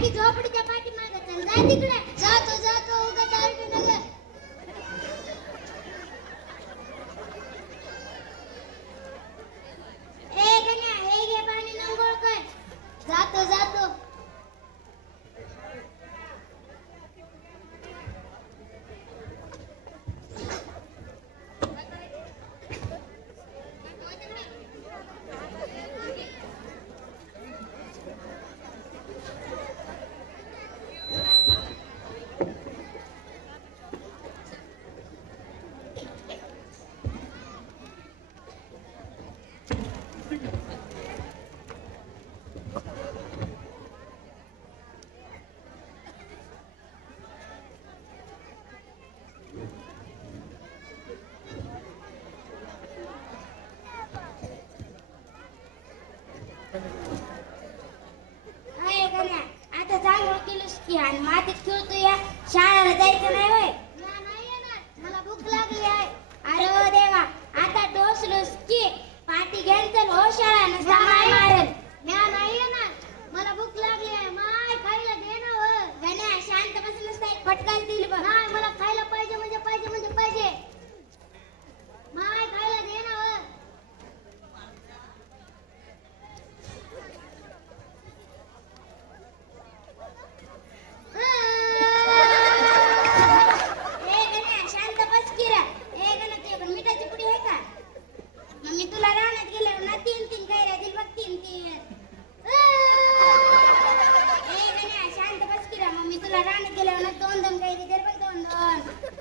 झोपडीच्या पाठीमागे चल जा तिकडे. जातो जातो उगाच आरडू नका. ए गण्या हे घे पाणी अंघोळ कर. जातो जातो. आता चांगलं केलंस की आणि मातीत खेळतो या शाळेला जायचं नाही होय. नाही येणार मला भूक लागली आहे. अरे ओ देवा आता डोसलोस की पाठी घेऊन चल हो शाळा सामाय मारेल. म्या नाही येणार मला भूक लागली आहे. माय खायला दे ना हो. गण्या शांत बसलंस नाही फटकाल दिल बघ. नाही मला खायला पाहिजे म्हणजे पाहिजे म्हणजे पाहिजे. माय खायला दे ना हो. मी तुला रानात गेल्यावर ना 3-3 कैऱ्या दिल बघ 3-3. ए गण्या शांत बस की रे. मग मी तुला रानात गेल्यावर ना 2-2 कैरी दे बघ 2-2.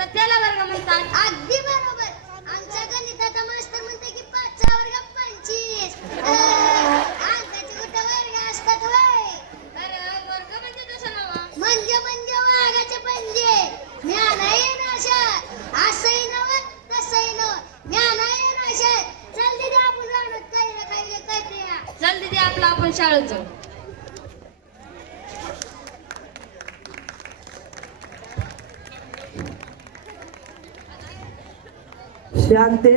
तर त्याला वर्ग म्हणतात. अगदी बरोबर. आमच्या गणिताचा मास्तर म्हणते की 5चा वर्ग 25. अंकाचे कुठे वर्ग असतात वय? अरे वर्ग म्हणजे तसं नवा. म्हणजे वाघाचे पंजे. ज्ञाना ये नाशा. असंही नव तसंही नव. ज्ञाना ये नाशा. चल दीदी आपण राहणार काय चल दीदी आपलं आपण शाळेत जाऊ. शांते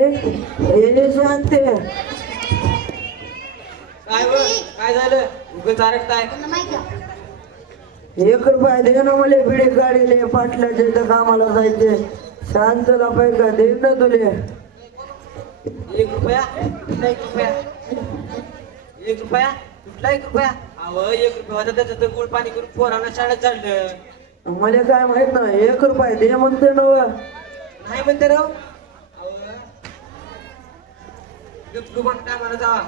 हे शांते काय झालं उगाच आरडताय? तुला माहिती आहे? 1 रुपया दे ना मला बिडे गाडीले पाटलाच्या इथं कामाला जायचे शांतला पैका दे ना तुले 1 रुपया कुठला 1 रुपया 1 रुपया कुठला 1 रुपया अहो 1 रुपया होता त्याचं तर गुळ पाणी करून पोरांना शाळेत चाललं मला काय माहित नाही 1 रुपया दे म्हणते ना नाही म्हणते राव गुपगुपात कामाला जावा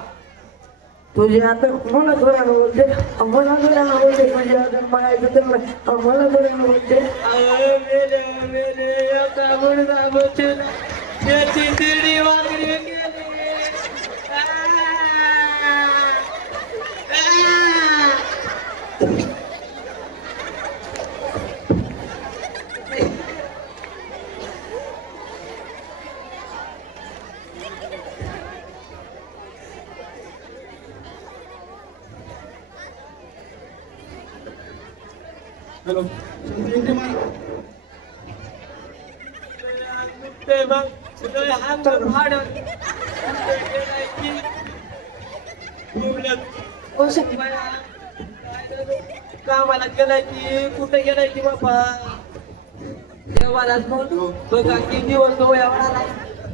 तुझे आता मला थोड्या बोलते मला थोड्या बोलते तुझे आता म्हणायचं तर मला थोड्या बोलते अहो मेले मेले आता मुलगा बचला त्याची तिरडी वागरी गेली हॅलो ते मग सगळे हात भाड कामाला गेलाय की कुठे गेलाय की बाबा देवालाच म्हणतो बघा किती दिवस तो एवढा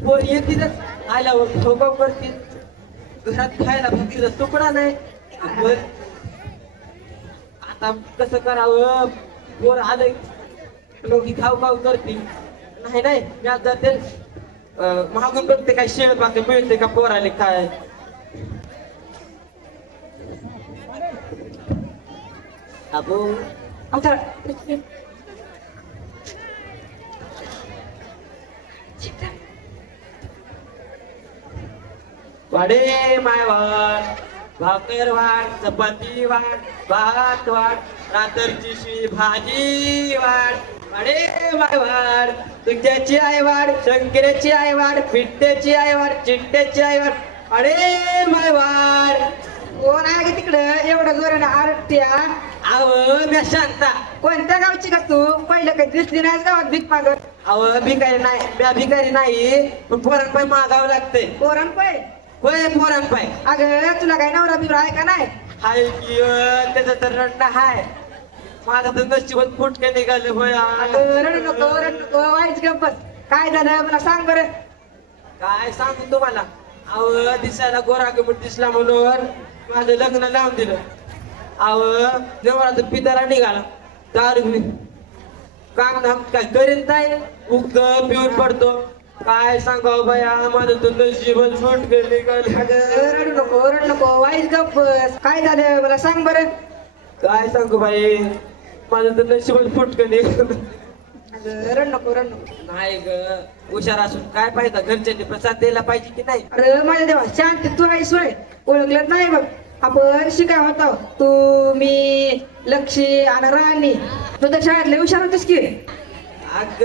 पोर येतीलच आल्यावर ठोका करतील घरात खायला फक्त तुकडा नाही आता कसं करावं पोर आलंय लोक खाऊ खाऊ करतील नाही नाही मी आता ते मागून बघते काय शेळ पाके मिळते का पोर आले काय आपण आता वाडे माय वाट भाकर वाट चपाती वाट भात वाट रात्रीची भाजी वाट वाडे माय वाट तुझ्याची आई वाट शंकराची आई वाट पिट्ट्याची आई वाट चिट्ट्याची आई वाट वाडे माय वाट कोण आहे का तिकडं एवढं जोरानं आरट्या? आव मी शांता कोणत्या गावची का तू? पहिलं काही दिसली नाही गावात भीक मागत. अव भिकारी नाही म्या भिकारी नाही पण पोरांपाय मागावं लागतंय पोरण पै होय पोरांपाय अगं तुला काय नवरा बिवरा आहे का नाही? हाय की त्याचं तर रट्टा हाय माझा तर नशिबात फुटके निघाले होय अगं रडू नको वाईच गप्पस. काय झालं मला सांग बरं. काय सांगू तुम्हाला अव दिसायला गोरा गमट दिसला म्हणून माझं लग्न लावून दिलं अव जेव्हा तर पिताला निघाला दारू काम धाम काय करीत नाही उगत पिऊन पडतो काय सांगावं बाया माझं तर नशीबच फुटके निघाले अगं रडू नको वाईच गप्पस. काय झालं मला सांग बरं. काय सांगू बाई माझं तर नशीबच फुटकं निघालं अगं रडू नको नाही ग हुशार असून काय पाहिजे घरच्यांनी प्रसाद द्यायला पाहिजे की नाही अरे माझ्या देवा शांत तू आहे सोय ओळखलं नाही बघ. आपण शिकाय होतो तू मी लक्षी आणि राणी तू तर शाळेतले हुशार होतेस की. अग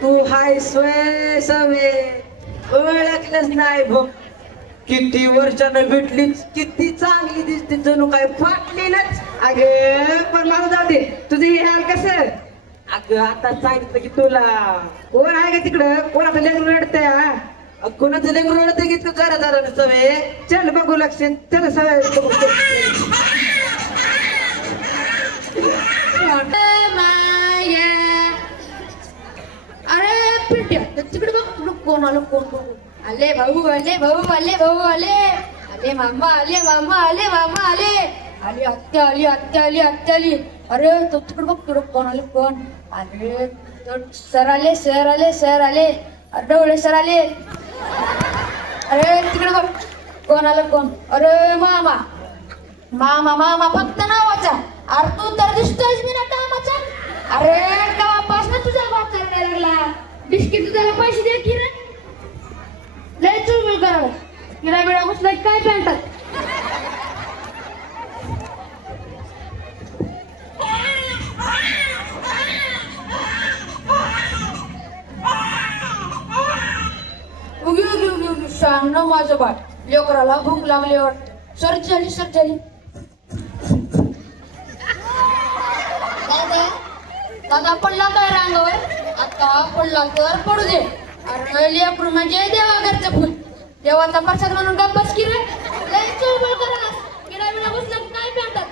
तू हाय स्वय सवे ओळखलंच नाही बघ किती वर्षानं भेटलीच किती चांगली दिसते जणू काय फाटलेलंच अगं पण मला जाऊ दे तुझं हे हाल कसं. अग आता सांगितलं की तुला कोण आहे का तिकडं कोणाचं लेकरं रडतंय? कोणाचं लेकरं रडतं की तू जरा जरा सवे चल बघू लक्ष चल सवय बघू. अरे पिंट्या तिकडे बघ तुला कोण आलं कोण आले भाऊ आले मामा आले आली आत्या आली अरे तो तिकडे बघ तुला कोण आलं कोण अरे तो सर आले अरे डोळे सर आले अरे तिकडे बघ कोण आलं कोण अरे मामा फक्त नावाचा अरे तू तर दिसतोयस मी ना कामाचा अरे गावापासून तुझा बाप करायला लागला काय पॅन्टात? उगी उगी उगी उगी सांग ना माझं बाळ, लेकराला भूक लागली वाटत. सर्दी झाली, सर्दी झाली. दादा पडला काय रांगावर? आता पडला तर पडू दे. अरे लेकरू म्हणजे देवाघरचं फुल, देवाचा प्रसाद म्हणून गप्प बस की रे. लय चळबळ करा, किडा बिडा बसला की काय पॅन्टात?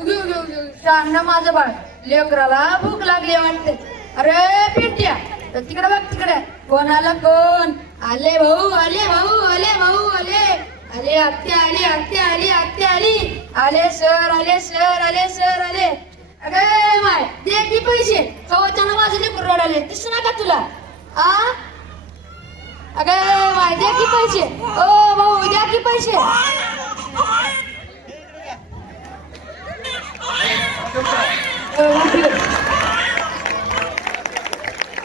उगी उगी उगी उगी सांग ना माझं बाळ, लेकराला भूक लागली वाटते. अरे पिंट्या, तर तिकडे बघ, तिकडे कोण आलं? कोण आले? भाऊ आले, भाऊ आले, भाऊ आले, आले आत्या आली, आत्या आली, आत्या आली, आले सर, आले सर, आले सर, आले. अरे माय दे की पैसे, कवचानं माझं लेकरं रडाले, दिसना का तुला? आ अगे माय दे की पैसे. ओ भाऊ द्या की पैसे.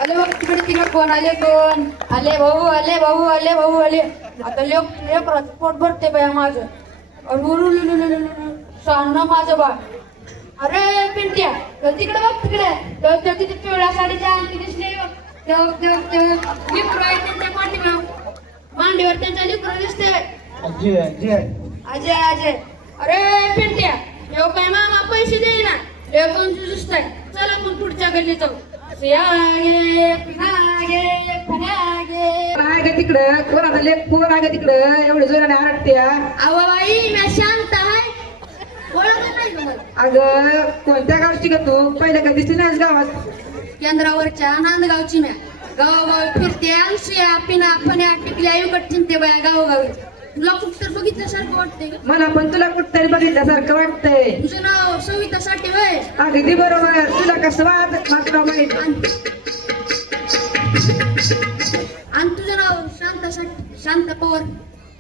आले बघ तिकडे, तिकडे कोण आले? कोण आले? भाऊ आले, भाऊ आले, भाऊ आले. आता लेकराचं पोट भरते बाया माझं. सांग ना माझं बाळ. अरे पिंट्या, तर तिकडे बघ, तिकडे तिथे पिवळ्या साडीच्या अंगठी दिसली. लेकरं आहे त्यांच्या मांडीवर त्यांच्या लेकरं दिसते. अजय अजय. अरे पिंट्या, येऊ काय मामा पैसे दे ना, कोण दिसतंय. चला आपण पुढच्या गल्ली जाऊ. तिकडं कोणाचा लेख कोण आहे तिकडं एवढे जोराने आरडत्या? अहो बाई, मी शांत आहे, ओळखत नाही का मला? अगं कोणत्या गावची का तू? पहिलं काय दिसली नाहीस गावात? केंद्रावरच्या नांदगावची म्या. गावोगावी फिरते, अंशया पिना फण्या टिकल्या युगट थिंते बाया गावोगावी. तुला कुठं तर बघितल्यासारखं वाटतंय का? मला पण तुला कुठतरी बघितल्यासारखं वाटतंय. तुझं नाव सवितासाठी वय? अगदी बरोबर. तुला कसं वाटत माझं माहित? आणि तुझं नाव शांतासाठी, शांत पवार.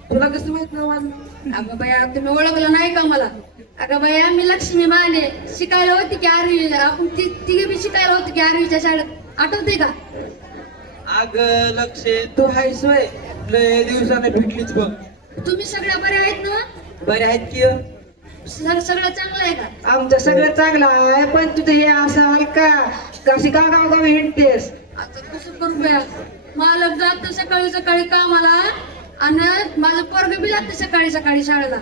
तुला कसं माहित नाव माझं? अगं बाया, तुम्ही ओळखलं नाही का मला? अगं बाया, मी लक्ष्मी माने, शिकायला होती की 8वी. आपण तिघे बी शिकायला होतो की 8वीच्या शाळेत, आठवते का? अग लक्ष्य तू हायस वय, लय दिवसाने भेटलीच बघ. तुम्ही सगळ्या बऱ्या आहेत ना? बरे आहेत की? सगळं चांगलं आहे का? आमचं सगळं चांगलं आहे, पण तुझं हे असं आहे का? कशी का गावगावी हिंडतेस? आता कसं करू बाया, मालक जात सकाळी सकाळी कामाला आणि माझं पोरग बी जात सकाळी सकाळी शाळेला.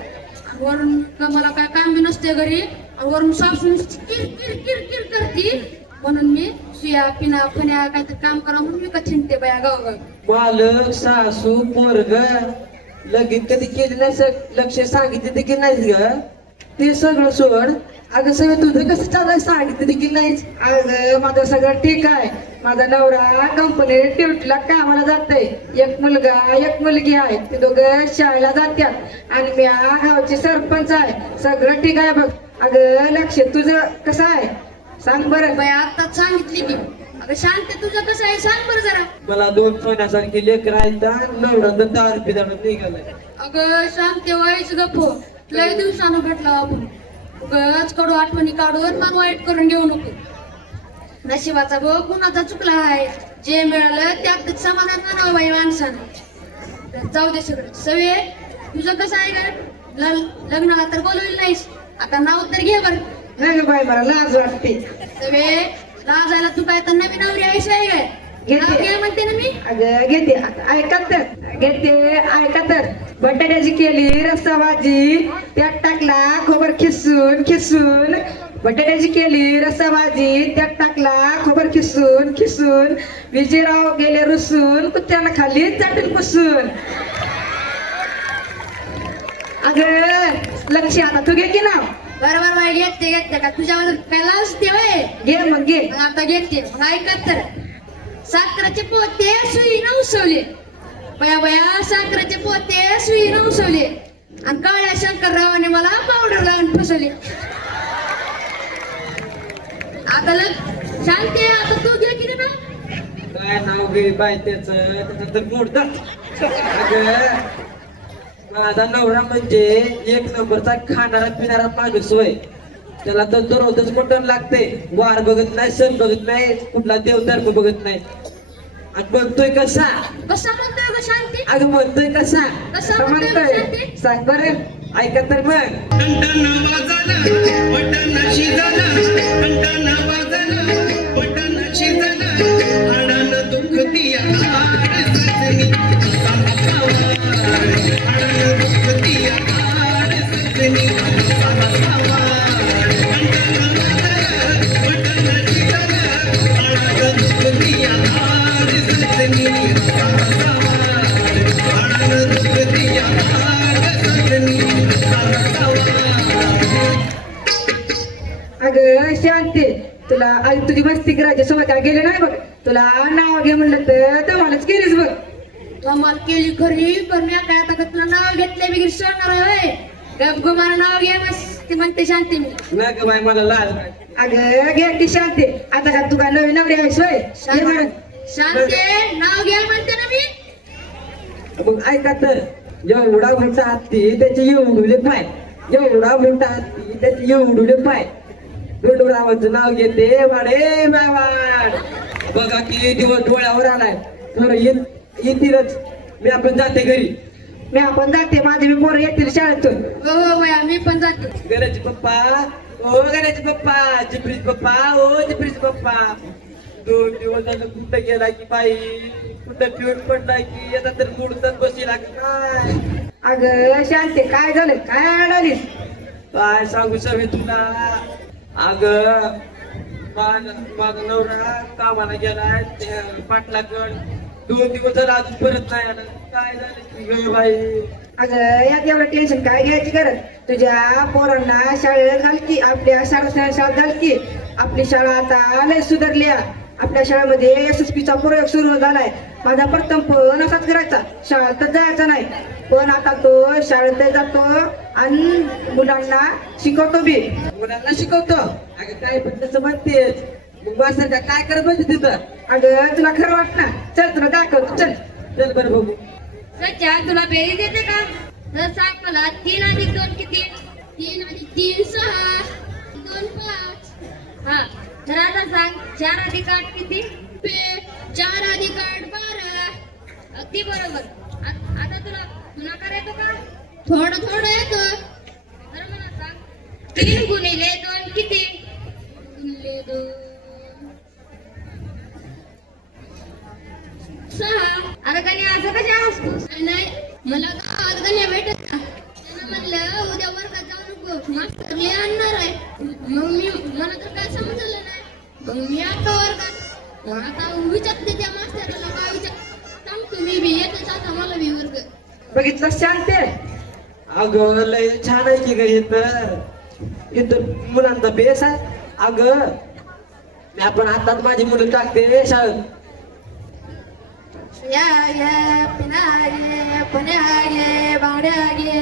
वरून मला काय काम बी नसते घरी, वरून सासून किर किर किर किर करते. म्हणून मी सुया पिना फण्या काहीतरी काम करा म्हणून मी का थिंडते बाया गावगावी. मालक सासू पोरग लगीन कधी केली नाही, लक्ष सांगितले देखील नाहीस ग. ते सगळं सोड. अगं सगळं तुझं कसं चाललंय सांगितलं देखील नाहीच. अगं माझं सगळं ठीक आहे. माझा नवरा कंपनीत ड्युटीला कामाला जातोय. एक मुलगा एक मुलगी आहे, ते दोघं शाळेला जात्यात आणि मी गावचे सरपंच आहे. सगळं ठीक आहे बघ. अगं लक्ष तुझं कसं आहे सांग बरं. बाया आत्ताच सांगितली की. अगं शांत, तुझं कसं आहे सांग बरं जरा. मला 2 सोन्यासारखी लेकर आहेत, नवरा तर दारू पिदाडत निघालाय. अगं शांत व्हायच गप्प, लय दिवसानं भेटला आपण. उगाच कडू आठवणी काढून मन वाईट करून घेऊ नको. नशिबाचा बघ कुणाचा चुकला आहे. जे मिळालं त्यात समाधान मानावं बाई माणसानं. जाऊ दे सगळं. सवे तुझं कसं आहे का? लग्नाला तर बोलवलं नाहीस, आता नाव तर घे बरं. नाही ग बाई, मला लाज वाटते. सवे लाजायला तू काय तर नवीन नवरी आहेस काय? नाव घे म्हणते ना मी. अगं घेते ऐका तर, घेते ऐका तर. बटाट्याची केली रस्सा भाजी, त्यात टाकला खोबर खिसून खिसून. बटाट्याची केली रस्सा भाजी, त्यात टाकला खोबर खिसून खिसून. विजयराव गेले रुसून, कुत्र्याला खाली चाटून पुसून. अगं लक्ष, आता तू घे की नाव. बरोबर बाई, घेते का तुझ्यावर काय लाजते वय? घे मग घे. आता घेते मग. ऐकत तर. साखरेचे पोते सुईनं उसवले, बया बया साखरेचे पोते सुईनं उसवले आणि काळ्या शंकररावाने मला पावडर लावून फसवले. आता शांती, आता तू घे की ना. काय नाव घे बाय त्याचं तर मोडतात. माझा नवरा म्हणजे एक नंबरचा खाणारा पिणारा माणूस होय. त्याला तर दररोजच मटण लागते. वार बघत नाही, सण बघत नाही, कुठला देवधर्म बघत नाही. आणि म्हणतोय कसा? कसा म्हणतोय ग शांती? अगं म्हणतोय कसा? कसा म्हणतोय ग शांती? सांग बरं, ऐका तर मग. अगं शांती, तुला आज तुझी मस्ती करायची सवय काय गेली नाही बघ. तुला नाव घे म्हणलं तर तमालाच केलीच बघ. कमाल केली खरी, पण मी काय आता तुला नाव घेतलंय बिगर सोडणार आहे होय. गप मला नाव घे मस्त म्हणते शांती मी. नाही का बाई, मला लाज. अगं घे की शांती, आता का तू काय नवीन नवरी आहेस होय? घे म्हणून. शांती नाव घ्या म्हणते ना मी. मग ऐका तर, एवढा मोठा हत्ती त्याचे एवढुले पाय, एवढा मोठा हत्ती त्याचे एवढुले पाय. डोंडूरावाचं नाव घेते वाडे मावाड. बघा की दिवस डोळ्यावर आलाय. तर येतीलच. मी आपण जाते घरी. मी आपण जाते, माझे मी पोरं येतील शाळेतून. हो हो बाया, मी पण जाते. गणेश पप्पा, ओ गणेश पप्पा, जिप्रीज पप्पा, ओ जिप्रीज पप्पा. 2 दिवस झालं कुठं गेला की बाई, कुठं पिऊन पडलाय की याचा तर मुडतच बसी लागत नाही. अगं शांती, काय झालं? काय अडवलीस? काय सांगू सगळे तुला. अग माझा नवरा कामाला गेलाय पाटलाकड. 2 दिवस झाला अजून परत नाही आला. काय झालं की बाई? अगं यात एवढं टेन्शन काय घ्यायची गरज? तुझ्या पोरांना शाळेत घालती, आपल्या शाळेत घालती. आपली शाळा आता लय सुधारली. आपल्या शाळेमध्ये SSP चा प्रयोग सुरू झालाय. माझा प्रथम पण असाच करायचा, शाळेत जायचा नाही. पण आता तो शाळेत जातो आणि मुलांना शिकवतो बी. मुलांना शिकवतो. अगं काय पण तसं म्हणतेस. मग मास्तर काय करत बसते तिथं? अगं तुला खरं वाट ना? चल तुला दाखवतो, चल. चल बरं बघू. सच्चा तुला बेरीज येते का? तर सांग मला. 3 अधिक 2 किती? 3 अधिक 3 6, 2 5. हा, तर आता सांग 4 अधिक 8 किती? 4 अधिक 8 12. अगदी बरोबर. आता तुला गुणाकार येतो का? थोडं येतो. तर मला सांग 3 गुणिले 2 किती? गुणिले 2 6. अरे गण्या असं कशा असतोस? नाही, मला गावात गण्या भेटत का? त्यानं म्हणलं उद्या वर्गात जाऊ नको, मास्तर लय आणणार आहे. मग मला तर काय समजलं नाही. मग मी आता वर्गात. आता विचारते त्या मास्तराला, काय विचार सांगतो मी बी येतच आता मला बी वर्ग. बघितलं शांती? अगं लय छान आहे की ग. इथं मुलांचा बेस आहे. अगं मी आपण आताच माझी मुलं टाकते शाळेत. या पिनागे पुण्यागे बावड्यागे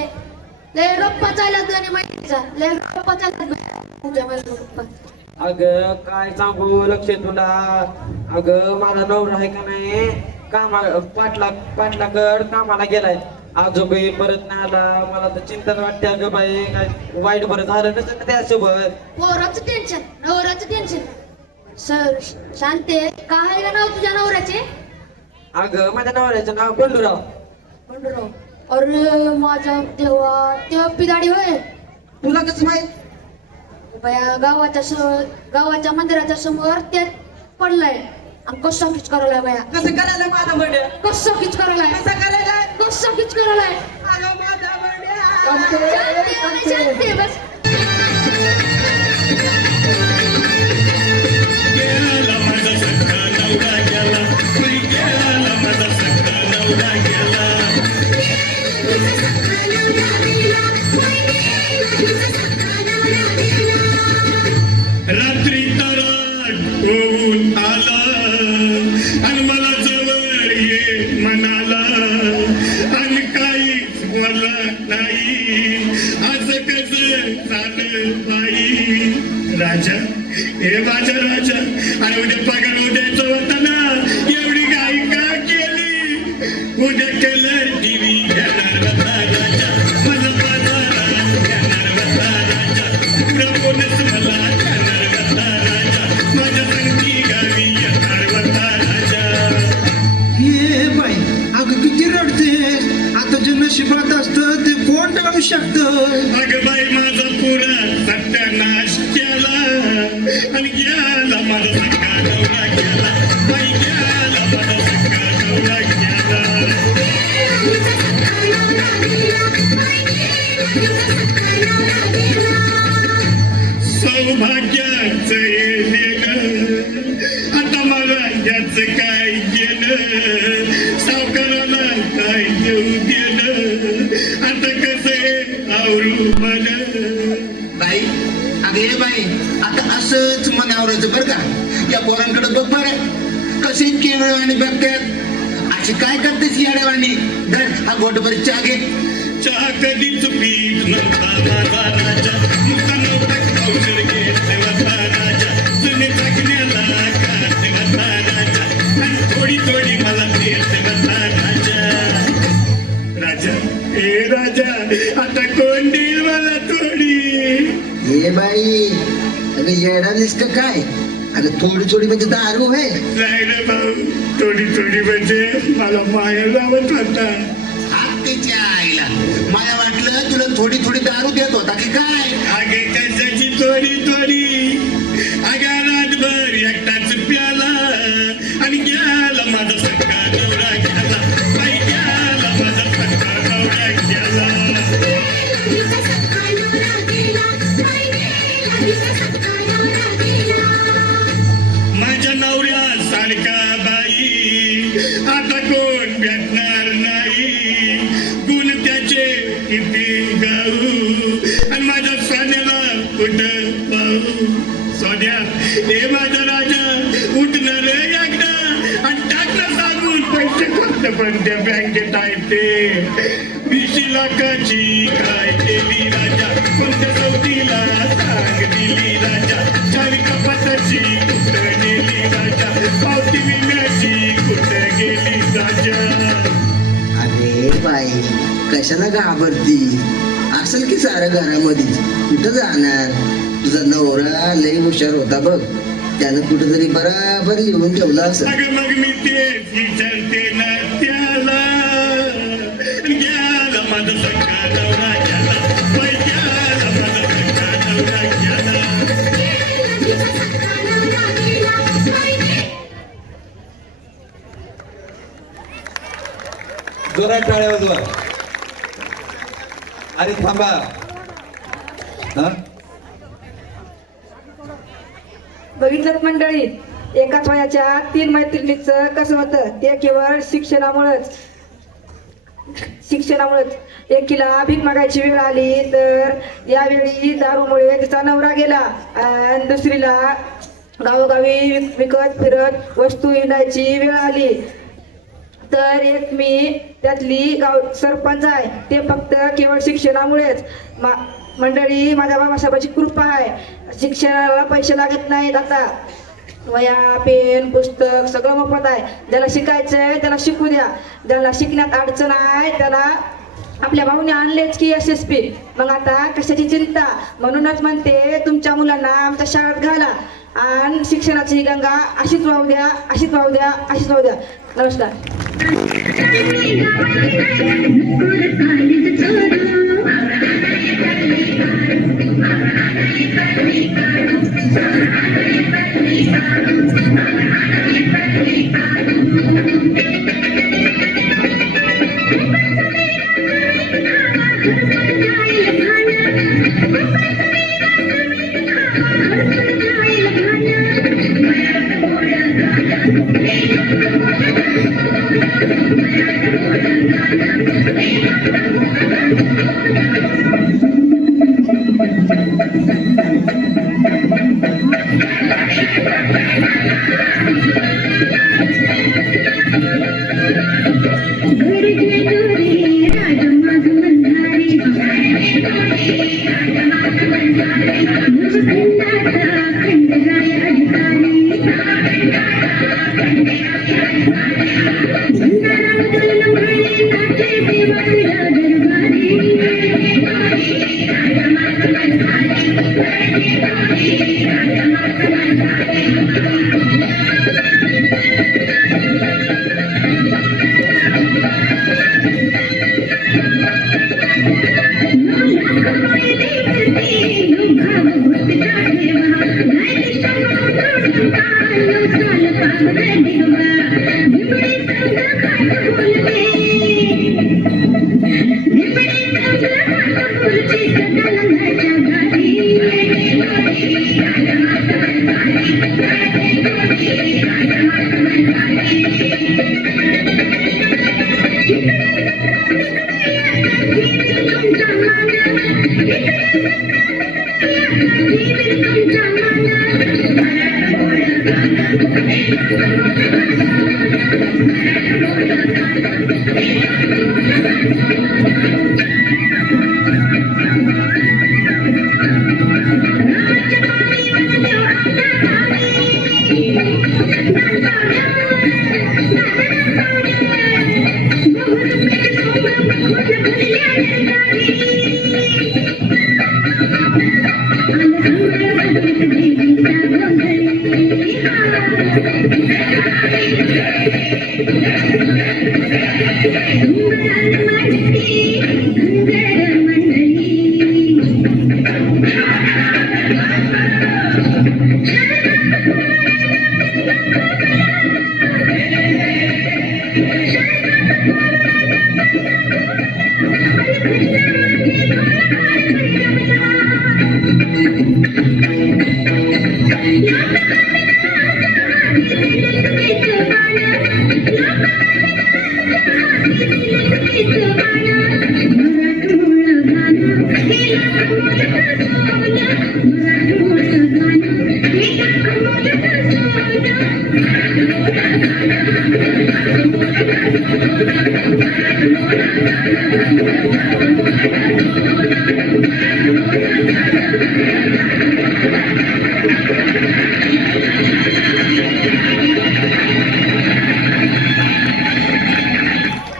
लय गप्पा चालत आणि माहितीचा लय गप्पा चालत तुझ्या गप्पा. अगं काय सांगू लक्ष तुला. अगं माझा नवरा आहे का नाही, पाटलाकड कामाला गेलाय. आजोबाई परत नाही आला. मला तर चिंता वाटते. अगं बाई काय वाईट बरं झालं नसतं ना त्यासोबत. पोराचं टेन्शन, नवऱ्याचं टेन्शन. सर शांते, काय आहे का नाव तुझ्या नवऱ्याचे? अगं माझ्या नवऱ्याचं नाव बंडूराव. बंडूराव. अरे माझा देवा, तेव्हा पिदाडी होय. तुला कसं माहित? बया गावाच्या मंदिराच्या समोर ते पडलाय आणि कसं किच करायला बया. कसं करायचं माझा बंड्या? कसं किच करायला, कसं करायचं? कसं किच करायला. अगं माझा बंड्या. शांती बस. गेला माझा सख्खा नवरा गेला, गेला माझा सख्खा नवरा गेला. रात्री तराट होऊन आला आणि मला जवळ ये म्हणाला आणि काहीच बोलला नाही. आज कसं झालं बाई? राजा, हे माझा राजा, आणि उद्या पगार उद्याचं होतं ना, एवढी घाई का केली? उद्या केलं टीव्ही घेणार होता राजा. अगं किती रडतेस आता जे नशिबात असतं ते कोण टाळू शकतं अगं बाई माझा पुरा सत्यानाश केला आणि गेला माझा सख्खा नवरा गेला बाई गेला माझा सख्खा नवरा गेला सौभाग्याचं येणं आता मला याचं काय गेलं सावकाराला काय देऊ देणं आता कसं आवरू मला बाई अगं ये बाई आता असंच मनावरायचं बरं का या पोरांकडे बघ बरं कसे केवळवाणी बघतात अशी काय करतेस येड्यावाणी धर हा गोटभर चहा घे चहा कधीच पीत नव्हता माझा राजा नुसता नव्हता औषध घेत होता राजा जुने जगण्याला खात होता राजा आणि थोडी थोडी मला देत होता राजा राजा ए राजा आता कोण देईल मला थोडी ये बाई अगं येडालीस का काय अगं थोडी थोडी म्हणजे दारू आहे नाही रे भाऊ थोडी थोडी म्हणजे मला माया लावत होता तिच्या आईला मला वाटलं तुला थोडी थोडी दारू देत होता की काय आगे कशाची थोडी थोडी आगा रातभर एकटाच प्याला आणि गेला माझा सख्खा नवरा गेला बाई गेला माझा सख्खा नवरा गेला माझ्या नवऱ्यासारखा बाई आता कोण भेटणार नाही गुण त्याचे किती गाऊ आणि माझ्या सोन्याला कुठं पाहू सोन्या हे माझा राजा उठणार एकदा आणि टाकलं सांगून पैसे खर्च पण त्या बँकेत आहे ते 20 लाखाची काय केली राजा कोणत्या चौथीला सांग दिली राजा चारी कपाटाची कुठं गेली राजा पावती विम्याची कुठं गेली राजा अरे बाई कशाला घाबरती असेल की सारं घरामध्ये कुठं जाणार तुझा नवरा लई हुशार होता बघ त्यानं कुठेतरी बराबर लिहून ठेवला असं अगं मग मी तेच विचारते ना त्याला गेला माझा सख्खा नवरा गेला बाई गेला माझा सख्खा नवरा गेला जोरात टाळ्या वाजवा अरे थांबा हा बघितलं मंडळी एकाच वयाच्या 3 मैत्रिणीचं कसं होतं ते केवळ शिक्षणामुळेच एकीला भीक मागायची वेळ आली तर यावेळी दारूमुळे तिचा नवरा गेला आणि दुसरीला गावोगावी विकत फिरत वस्तू विकायची वेळ आली तर एक मी त्यातली गाव सरपंच आहे ते फक्त केवळ शिक्षणामुळेच मंडळी माझ्या बाबासाहेबाची कृपा आहे शिक्षणाला पैसे लागत नाहीत आता वया पेन पुस्तक सगळं मोफत आहे ज्याला शिकायचंय त्याला शिकू द्या ज्याला शिकण्यात अडचण आहे त्याला आपल्या भाऊने आणलेच की SSP मग आता कशाची चिंता म्हणूनच म्हणते तुमच्या मुलांना आमच्या शाळेत घाला आणि शिक्षणाची ही गंगा अशीच वाहू द्या अशीच वाहू द्या अशीच वाहू द्या नमस्कार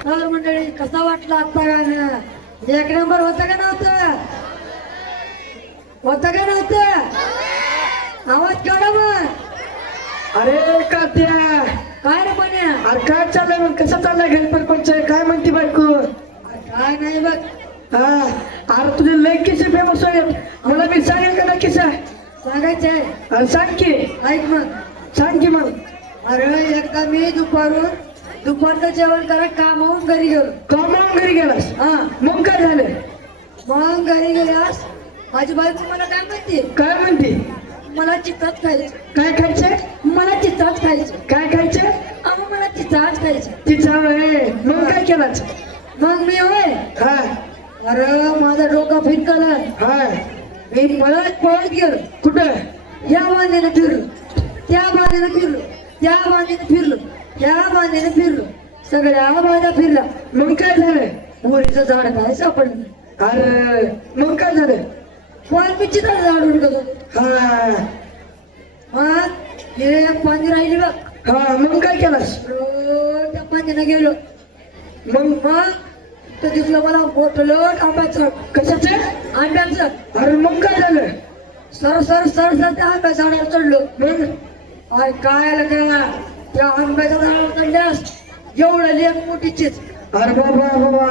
तर मंडळी कसा वाटला आता गाणं? एक नंबर होतं का नव्हतं? होतं का नव्हतं? आवाज काढा मग. अरे कात्या, काय रे म्हण्या? अरे काय चाललंय मग? कसं चाललंय घरी परपंच? काय म्हणते बायको? काय नाही बघ. हा, अरे तुझे लय किस्से फेमस आहेत, मला मी सांगेल का ना किस्सा? सांगायचंय? अरे सांग की, ऐक मग. सांग की मग. अरे एकदा मी दुपारचं जेवण करत कामावून घरी गेलो. कामावून घरी गेलास? हा, मग काय झालं? मग घरी गेल्यास माझी बायको मला काय म्हणते? काय म्हणते? मला चित्रात खायचं. काय खायचंय? मला चित्रात खायचं. काय खायचंय? अहो मला चित्रात खायचं. तिचा वय. मग काय केलाच? मग मी होय, हा अरे माझा डोका फिरकलं. हा. मी पळत गेलो. कुठं? या बांधीने फिरलो, त्या बांधीने फिरलो, त्या बांधीने फिरलो, त्या बांधीने फिरलो, सगळ्या बाजा फिरला. मग काय झालं? बोरीचं झाड काय सापडलं. अरे मग काय झालं? पण मी चित्रात झाड उडकत होतो. हा मग हे पाणी राहिली बघ. हा. मग काय केलास? त्या पाण्याने गेलो. मग तर दिसलं मला मोठं आंब्याचं. कशाचं? आंब्याचं. अरे मग काय झालं? सर त्या आंब्या झाडावर चढलो. मग काय काय लगा त्या आंब्याच्या झाडावर चढल्यास एवढं लेख मोठी चीज. अरे बाबा बाबा.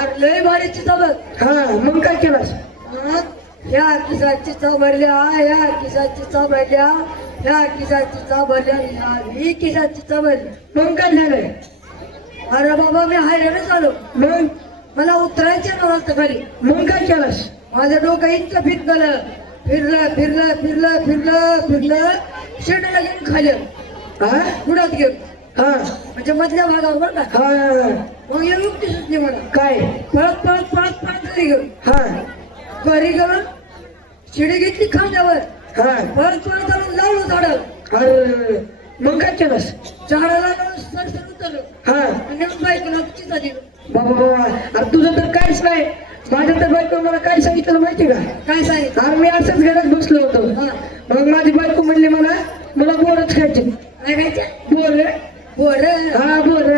अरे लय भारी चिता बघ. हा. मग काय केलास? मग या किसाची भरल्या, या किसाची भरल्या, या किसाची भरल्या, ही किसाची भरल्या. मग काय झालं? अरे बाबा मी हायराणच आलो. मग मला उतरायचं नव्हतं खाली. मग काय केलास? माझं डोकं इतकं फिरकलं, फिरलं फिरलं फिरलं फिरलं फिरलं शेणाला घेऊन खाली हा पुढात घेऊन, हा म्हणजे मधल्या भागावर बरं का. हा. मग हे युक्ती सुचली मला. काय? पळत पळत पळत पळत घरी गेलो. हा घरी गेलो, शिडी घेतली खांद्यावर, हा. पळत पळत आणून लावलो झाडावर. अरे मग काय केलास? झाडाला लावून सरसर उतरलो हा. आणि मग बायकोला चिता दिलं. बाबा बाबा. अरे तुझं तर काहीच नाही. माझ्या तर बायको मला काय सांगितलं माहिती का? काय सांगितलं? अरे मी असंच घरात बसलो होतो. हा. मग माझी बायको म्हणली मला बोरच खायचे. काय खायचं? बोर. बरं. हा बोर.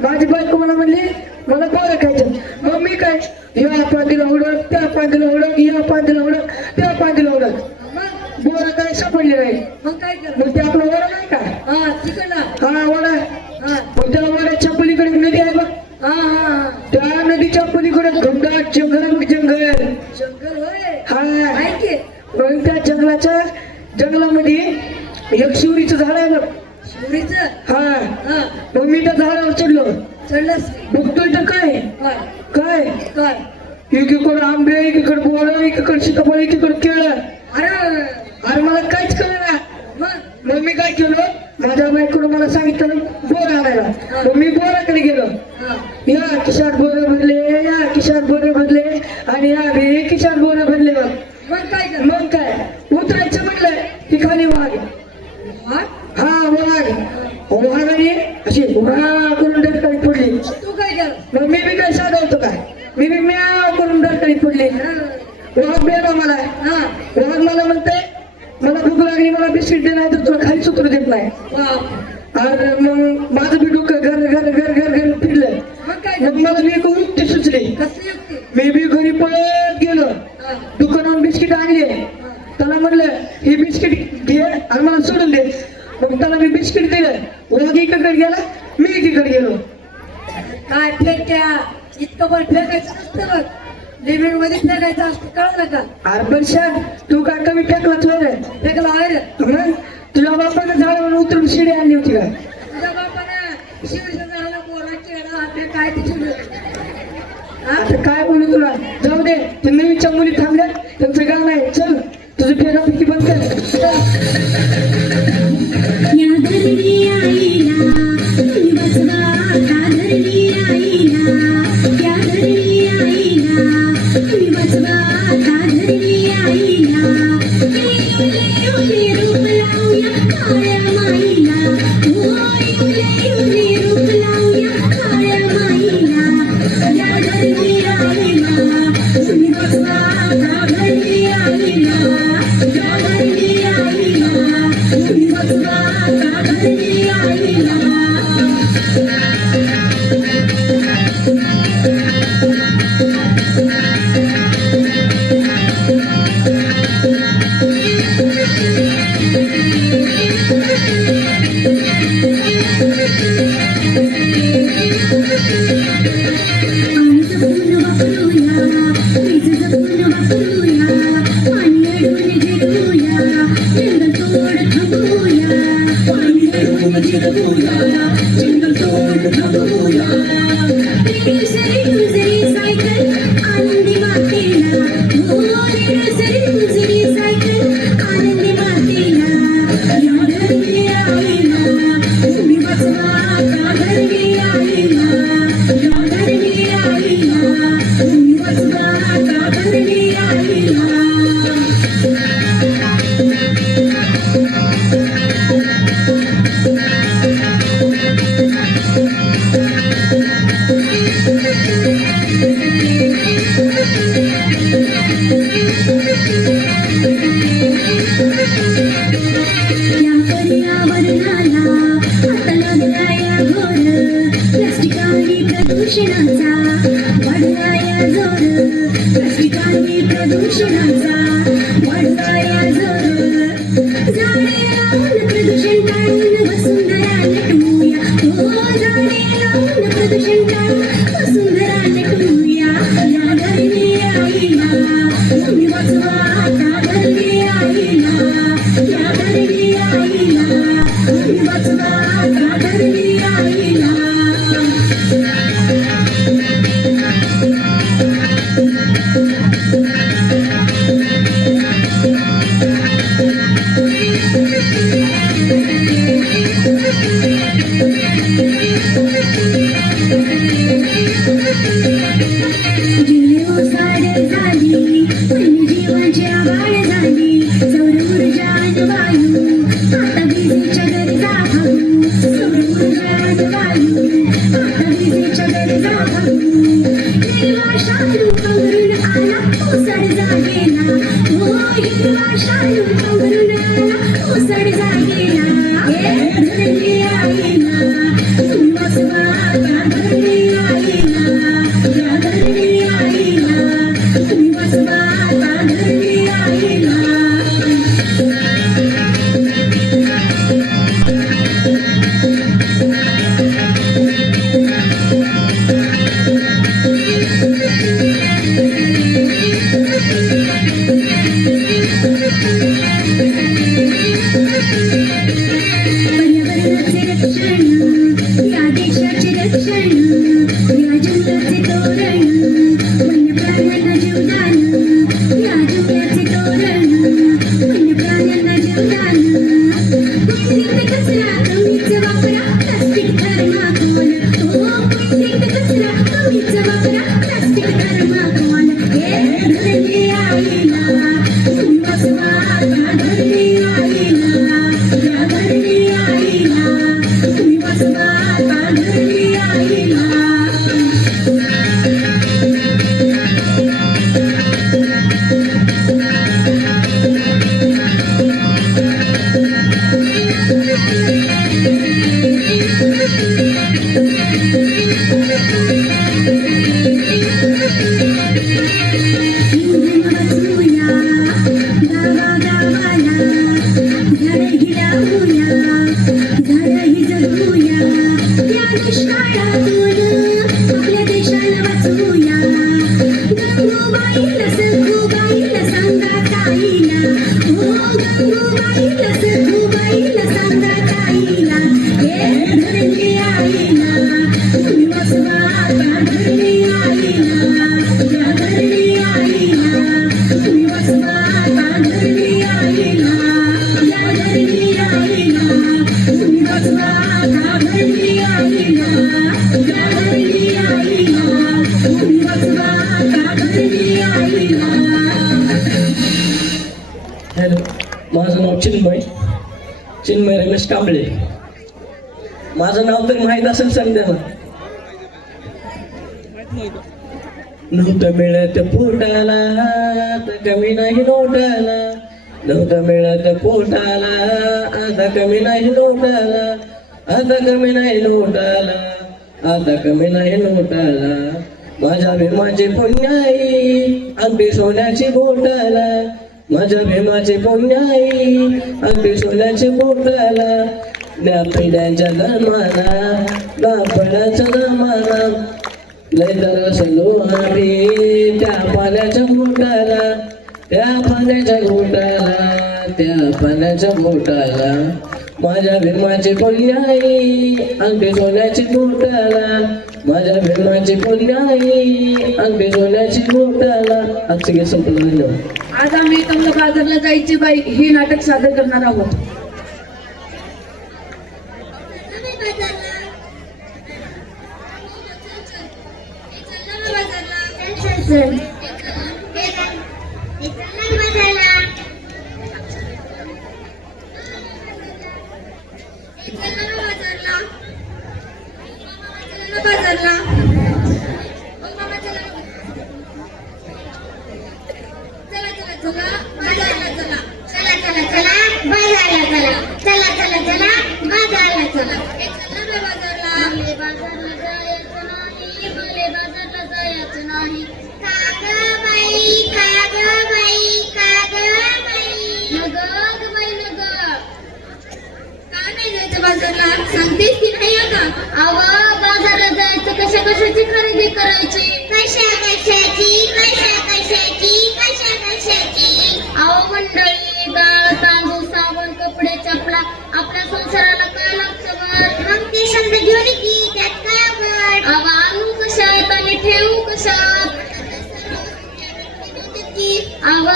माझी बायको मला म्हणली मला बोर खायचे. मग मी काय, या पांदीला उडक, त्या पांदीला उडक, या पांदीला उडक, त्या पांदीला उडक. मग बोर काय सापडले नाही. मग काय केलं? मग ते आपलं वडा नाही का? हा तिकडला. हा वडा. हा मग त्या वड्याच्या पलीकडे नदी आहे बघ. हा हा. त्या नदीच्या पलीकडे घनदाट जंगल बघ, जंगल. जंगल होय. हा. माहिती मग त्या जंगलामध्ये एक शिवरीचं झाड आहे बघ. शिवरीचं. हा. हा मग मी त्या झाडावर चढलो. चढलास. बघतोय तर काय काय काय काय? एकीकडे आंबे, एकीकडे बोर, एकीकडे सीताफळ, एकीकडे केळं. अरे अरे मला काहीच कळेना. मग मी काय केलं, माझ्या बायकोनं मला सांगितलं बोर आणायला. मग मी बोराकडे गेलो. हा या खिशात बोर भरले, या खिशात बोर भरले, आणि आम्ही किशान बोरा भरले बघ. मग काय कर मग काय उतरायचं म्हणलं की खाली वाघ. हा वाघ वाघाने अशी उभा करून डरकाळी पडली. तू काय कर मग मी बी काय सांगतो काय, मी बी म्याव करून डरकाळी पडली. वाघ बेला मला, वाघ मला म्हणते मला भूक लागली, मला बिस्किट दे नाही तर तुला खाली उतरू देत नाही. अरे मग माझं बी डोकं घर घर घर घर घर फिरलं. मग काय मग मला मी एक युक्ती सुचली. कसली युक्ती मी बी घरी पळत गेलो, दुकानावर बिस्किट आणले. त्याला म्हणलं हे बिस्किट घे आणि मला सोडून दे. मग त्याला मी बिस्किट दिलं. वाघ इकडे गेला, मी एकीकडे गेलो. काय फेकत्या इतकं पण फेकायचं नसतं बघ, लिमिट मध्ये फेकायचं असतं, कळलं का? अरे पण शान तू काय कमी फेकला तुला रे? फेकला आहे रे. मग तुझ्या बापानं झाडावर उतरून शिडी आणली होती का? तुझ्या बापानं शिवसेना झाला मोरा केला आपल्या काय ते शिवलं. आता काय बोलू तुला, जाऊ दे. ते नवीनच्या मुली थांबल्या त्यांचं गाणं आहे. चल तुझं फेकाफेकी बंद कर. या धरणी आईला तुम्ही वाचवा का धरणी आईला, या धरणी आईला तुम्ही वाचवा का धरणी आईला. येऊले रूप लावूया काळ्या माईला, येऊले रूप लावूया काळ्या माईला. या धरणी आईला तुम्ही वाचवा का धरणी आईला, या धरणी आईला तुम्ही वाचवा का धरणी आईला. पाणी जपून वापरूया, वीज जपून वापरूया, पाणी अडवून जिरवूया, जंगल तोड थांबवूया, पाणी अडवून जिरवूया, जंगल तोड थांबवूया. रेडसरी सायकल आनंदी मातेला, हो रेडसरी सायकल आनंदी मातेला. या धरणी आईला तुम्ही वाचवा का धरणी आईला, या धरणी आईला तुम्ही वाचवा का धरणी आईला. या पर्यावरणाला आता लागलाय घोर, प्लास्टिक आणि प्रदूषणाचा वाढलाय जोर, प्लास्टिक आणि प्रदूषणाचा वाढलाय जोर. झाडे लावून प्रदूषण टाळून वसुंधरा नटवूया, हो झाडे लावून प्रदूषण टाळून वसुंधरा नटवूया. या धरणी आईला तुम्ही वाचवा का धरणी आईला, या धरणी आईला तुम्ही वाचवा का धरणी आईला. जीवसाड झाली वन्यजीवांची आबाळ झाली, सौर ऊर्जा आणि वायू आता विजेच्या गरजा भागू, सौर ऊर्जा आणि वायू आता विजेच्या गरजा भागू. हिरवा शालू पांघरून आला ओसाड जागेला, हो हिरवा शालू पांघरून आला ओसाड जागेला. धरणी आईला तुम्ही वाचवा का धरणी आईला, या धरणी आईला तुम्ही वाचवा का धरणी आईला. Thank you. माझं नाव चिन्मय रमेश कांबळे. माझं नाव तर माहीत असेल संध्याला. नव्हतं मिळत पोटाला आता कमी नाही नोटाला, नव्हतं मिळत पोटाला आता कमी नाही नोटाला, आता कमी नाही नोटाला, आता कमी नाही नोटाला. माझ्या भीमाचे पुण्याई अगदी सोन्याची बोटाला, माझ्या भीमाचे पुण्याई अगदी सोन्याची बोटाला. त्या पिढ्यांच्या दरमाना बापडाच्या दरमाना लय दरसलो आम्ही त्या पाण्याच्या घोटाला, त्या पाण्याच्या घोटाला, त्या पाण्याच्या घोटाला. माझ्या भीमाची पुण्याई अगदी सोन्याची बोटाला, माझ्या भीमाची पुण्याई अगदी सोन्याची बोटाला. आजचे गीत संपलं. धन्यवाद. आज आम्ही तुम्हाला बाजारला जायची बाई हे नाटक सादर करणार आहोत. सांगतेस की नाही आता? अव बाजारात जायचं, कशा कशाची खरेदी करायची, कशा कशाची. अहो मंडळी, डाळ तांदूळ साबण कपडे चपला आपल्या संसाराला काय लागतं बर? मग ते शब्द घेऊन की त्यात काय अवघड? अव आणू कशात आणि ठेवू कशात? अव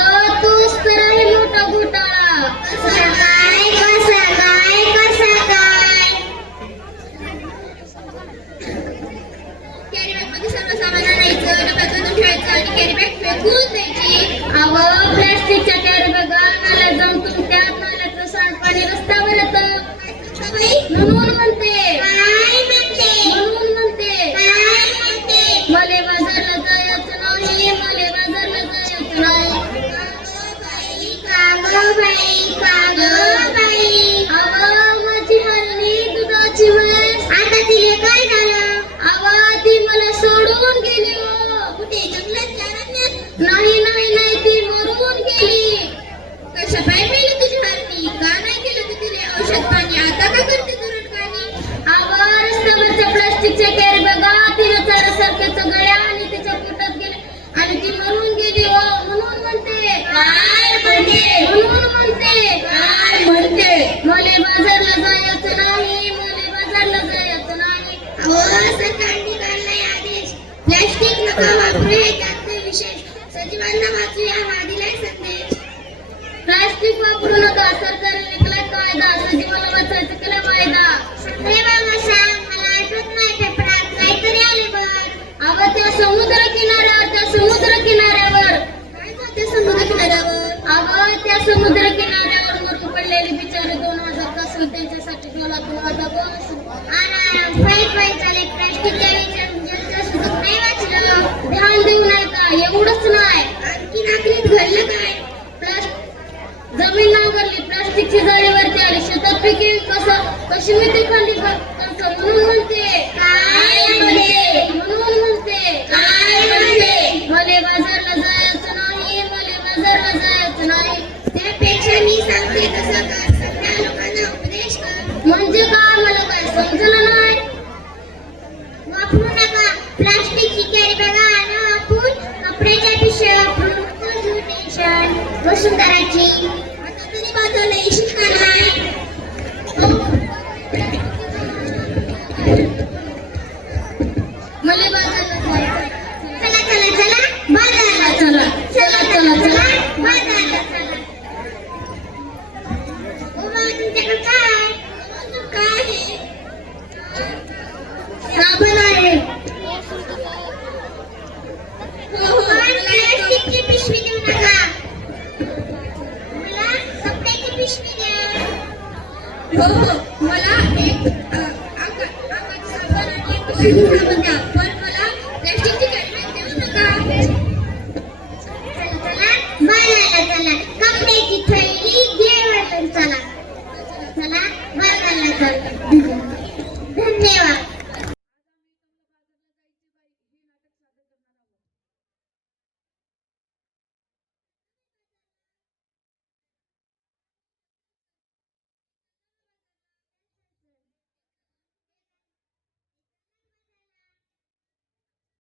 तूच तर आहे मोठा घोटाळा. कसा काय कसा काय कसा काय? कॅरी बॅग मध्ये सर्व सामान आणायचं, डब्यातून ठेवायचं आणि कॅरी बॅग फेकून द्यायची. अव प्लॅस्टिकच्या कॅरी बॅगा नाल्यात जमतून त्यात नाल्याचं सांडपाणी रस्त्यावर येतं. म्हणून म्हणते म्हणून म्हणते मले बाजारला जायचं नाही, मले बाजारला जायचं नाही. अव माझी हरणी दुधाची म्हैस, आता तिला काय झालं? अव ती मला सोडून गेली हो. कुठे जंगलात नाही नाही नाही, ती मरून गेली. कशा पाय मेली तुझी हरणी? का नाही केलं तू तिने औषध पाणी? आता का करते तुरट पाणी? अव रस्त्यावरच्या प्लास्टिकच्या कॅरी बॅगा तिला चढ्यासारख्याच गळ्या आणि तिच्या पोटात गेले आणि ती मरून गेली हो. म्हणून म्हणते काय म्हणते? म्हणून म्हणते काय म्हणते? मले बाजारला जायचं नाही, मले बाजारला जायचं नाही. अहो सरकारने काढलाय आदेश, प्लास्टिक नका वापरू हे त्यात विशेष. सजीवांना वाचूया हा दिलाय संदेश. प्लास्टिक वापरू नका, सरकारने निघालाय कायदा, सजीवाला वाचायचं केला वायदा. रे बाबा सांग, मला आठवत नाही पेपरात काहीतरी आले बघ. अव त्या समुद्र किनाऱ्यावर, त्या समुद्र किनाऱ्यावर काय जाते समुद्र किनाऱ्यावर? अव त्या समुद्र किनाऱ्यावर मरून पडलेली बिचारे 2000 कसं त्यांच्यासाठी मला 2000 बोनस. प्लास्टिकच्या नाही वाचलं, ध्यान देऊ नये का? एवढंच नाही, आणखी नागरिक घडलं काय? जमीन नांगरली, प्लास्टिकची जाळीवरती आली, शेतात पिके कशी मिळते खाली कसं? म्हणून म्हणते काय म्हणते? म्हणून म्हणते काय म्हणते? मले बाजारला जायचं नाही, मले बाजारला जायचं नाही. त्यापेक्षा मी सांगते तसं कर, सगळ्या लोकांना उपदेश कर. म्हणजे काय? मला काय समजलं नाही. वापरू नका प्लास्टिकची कॅरी बॅगा, आणा वापरून कपड्याच्या पिशव्या वापरून वसुंधराची. आता तरी बाजारला येशील का नाही?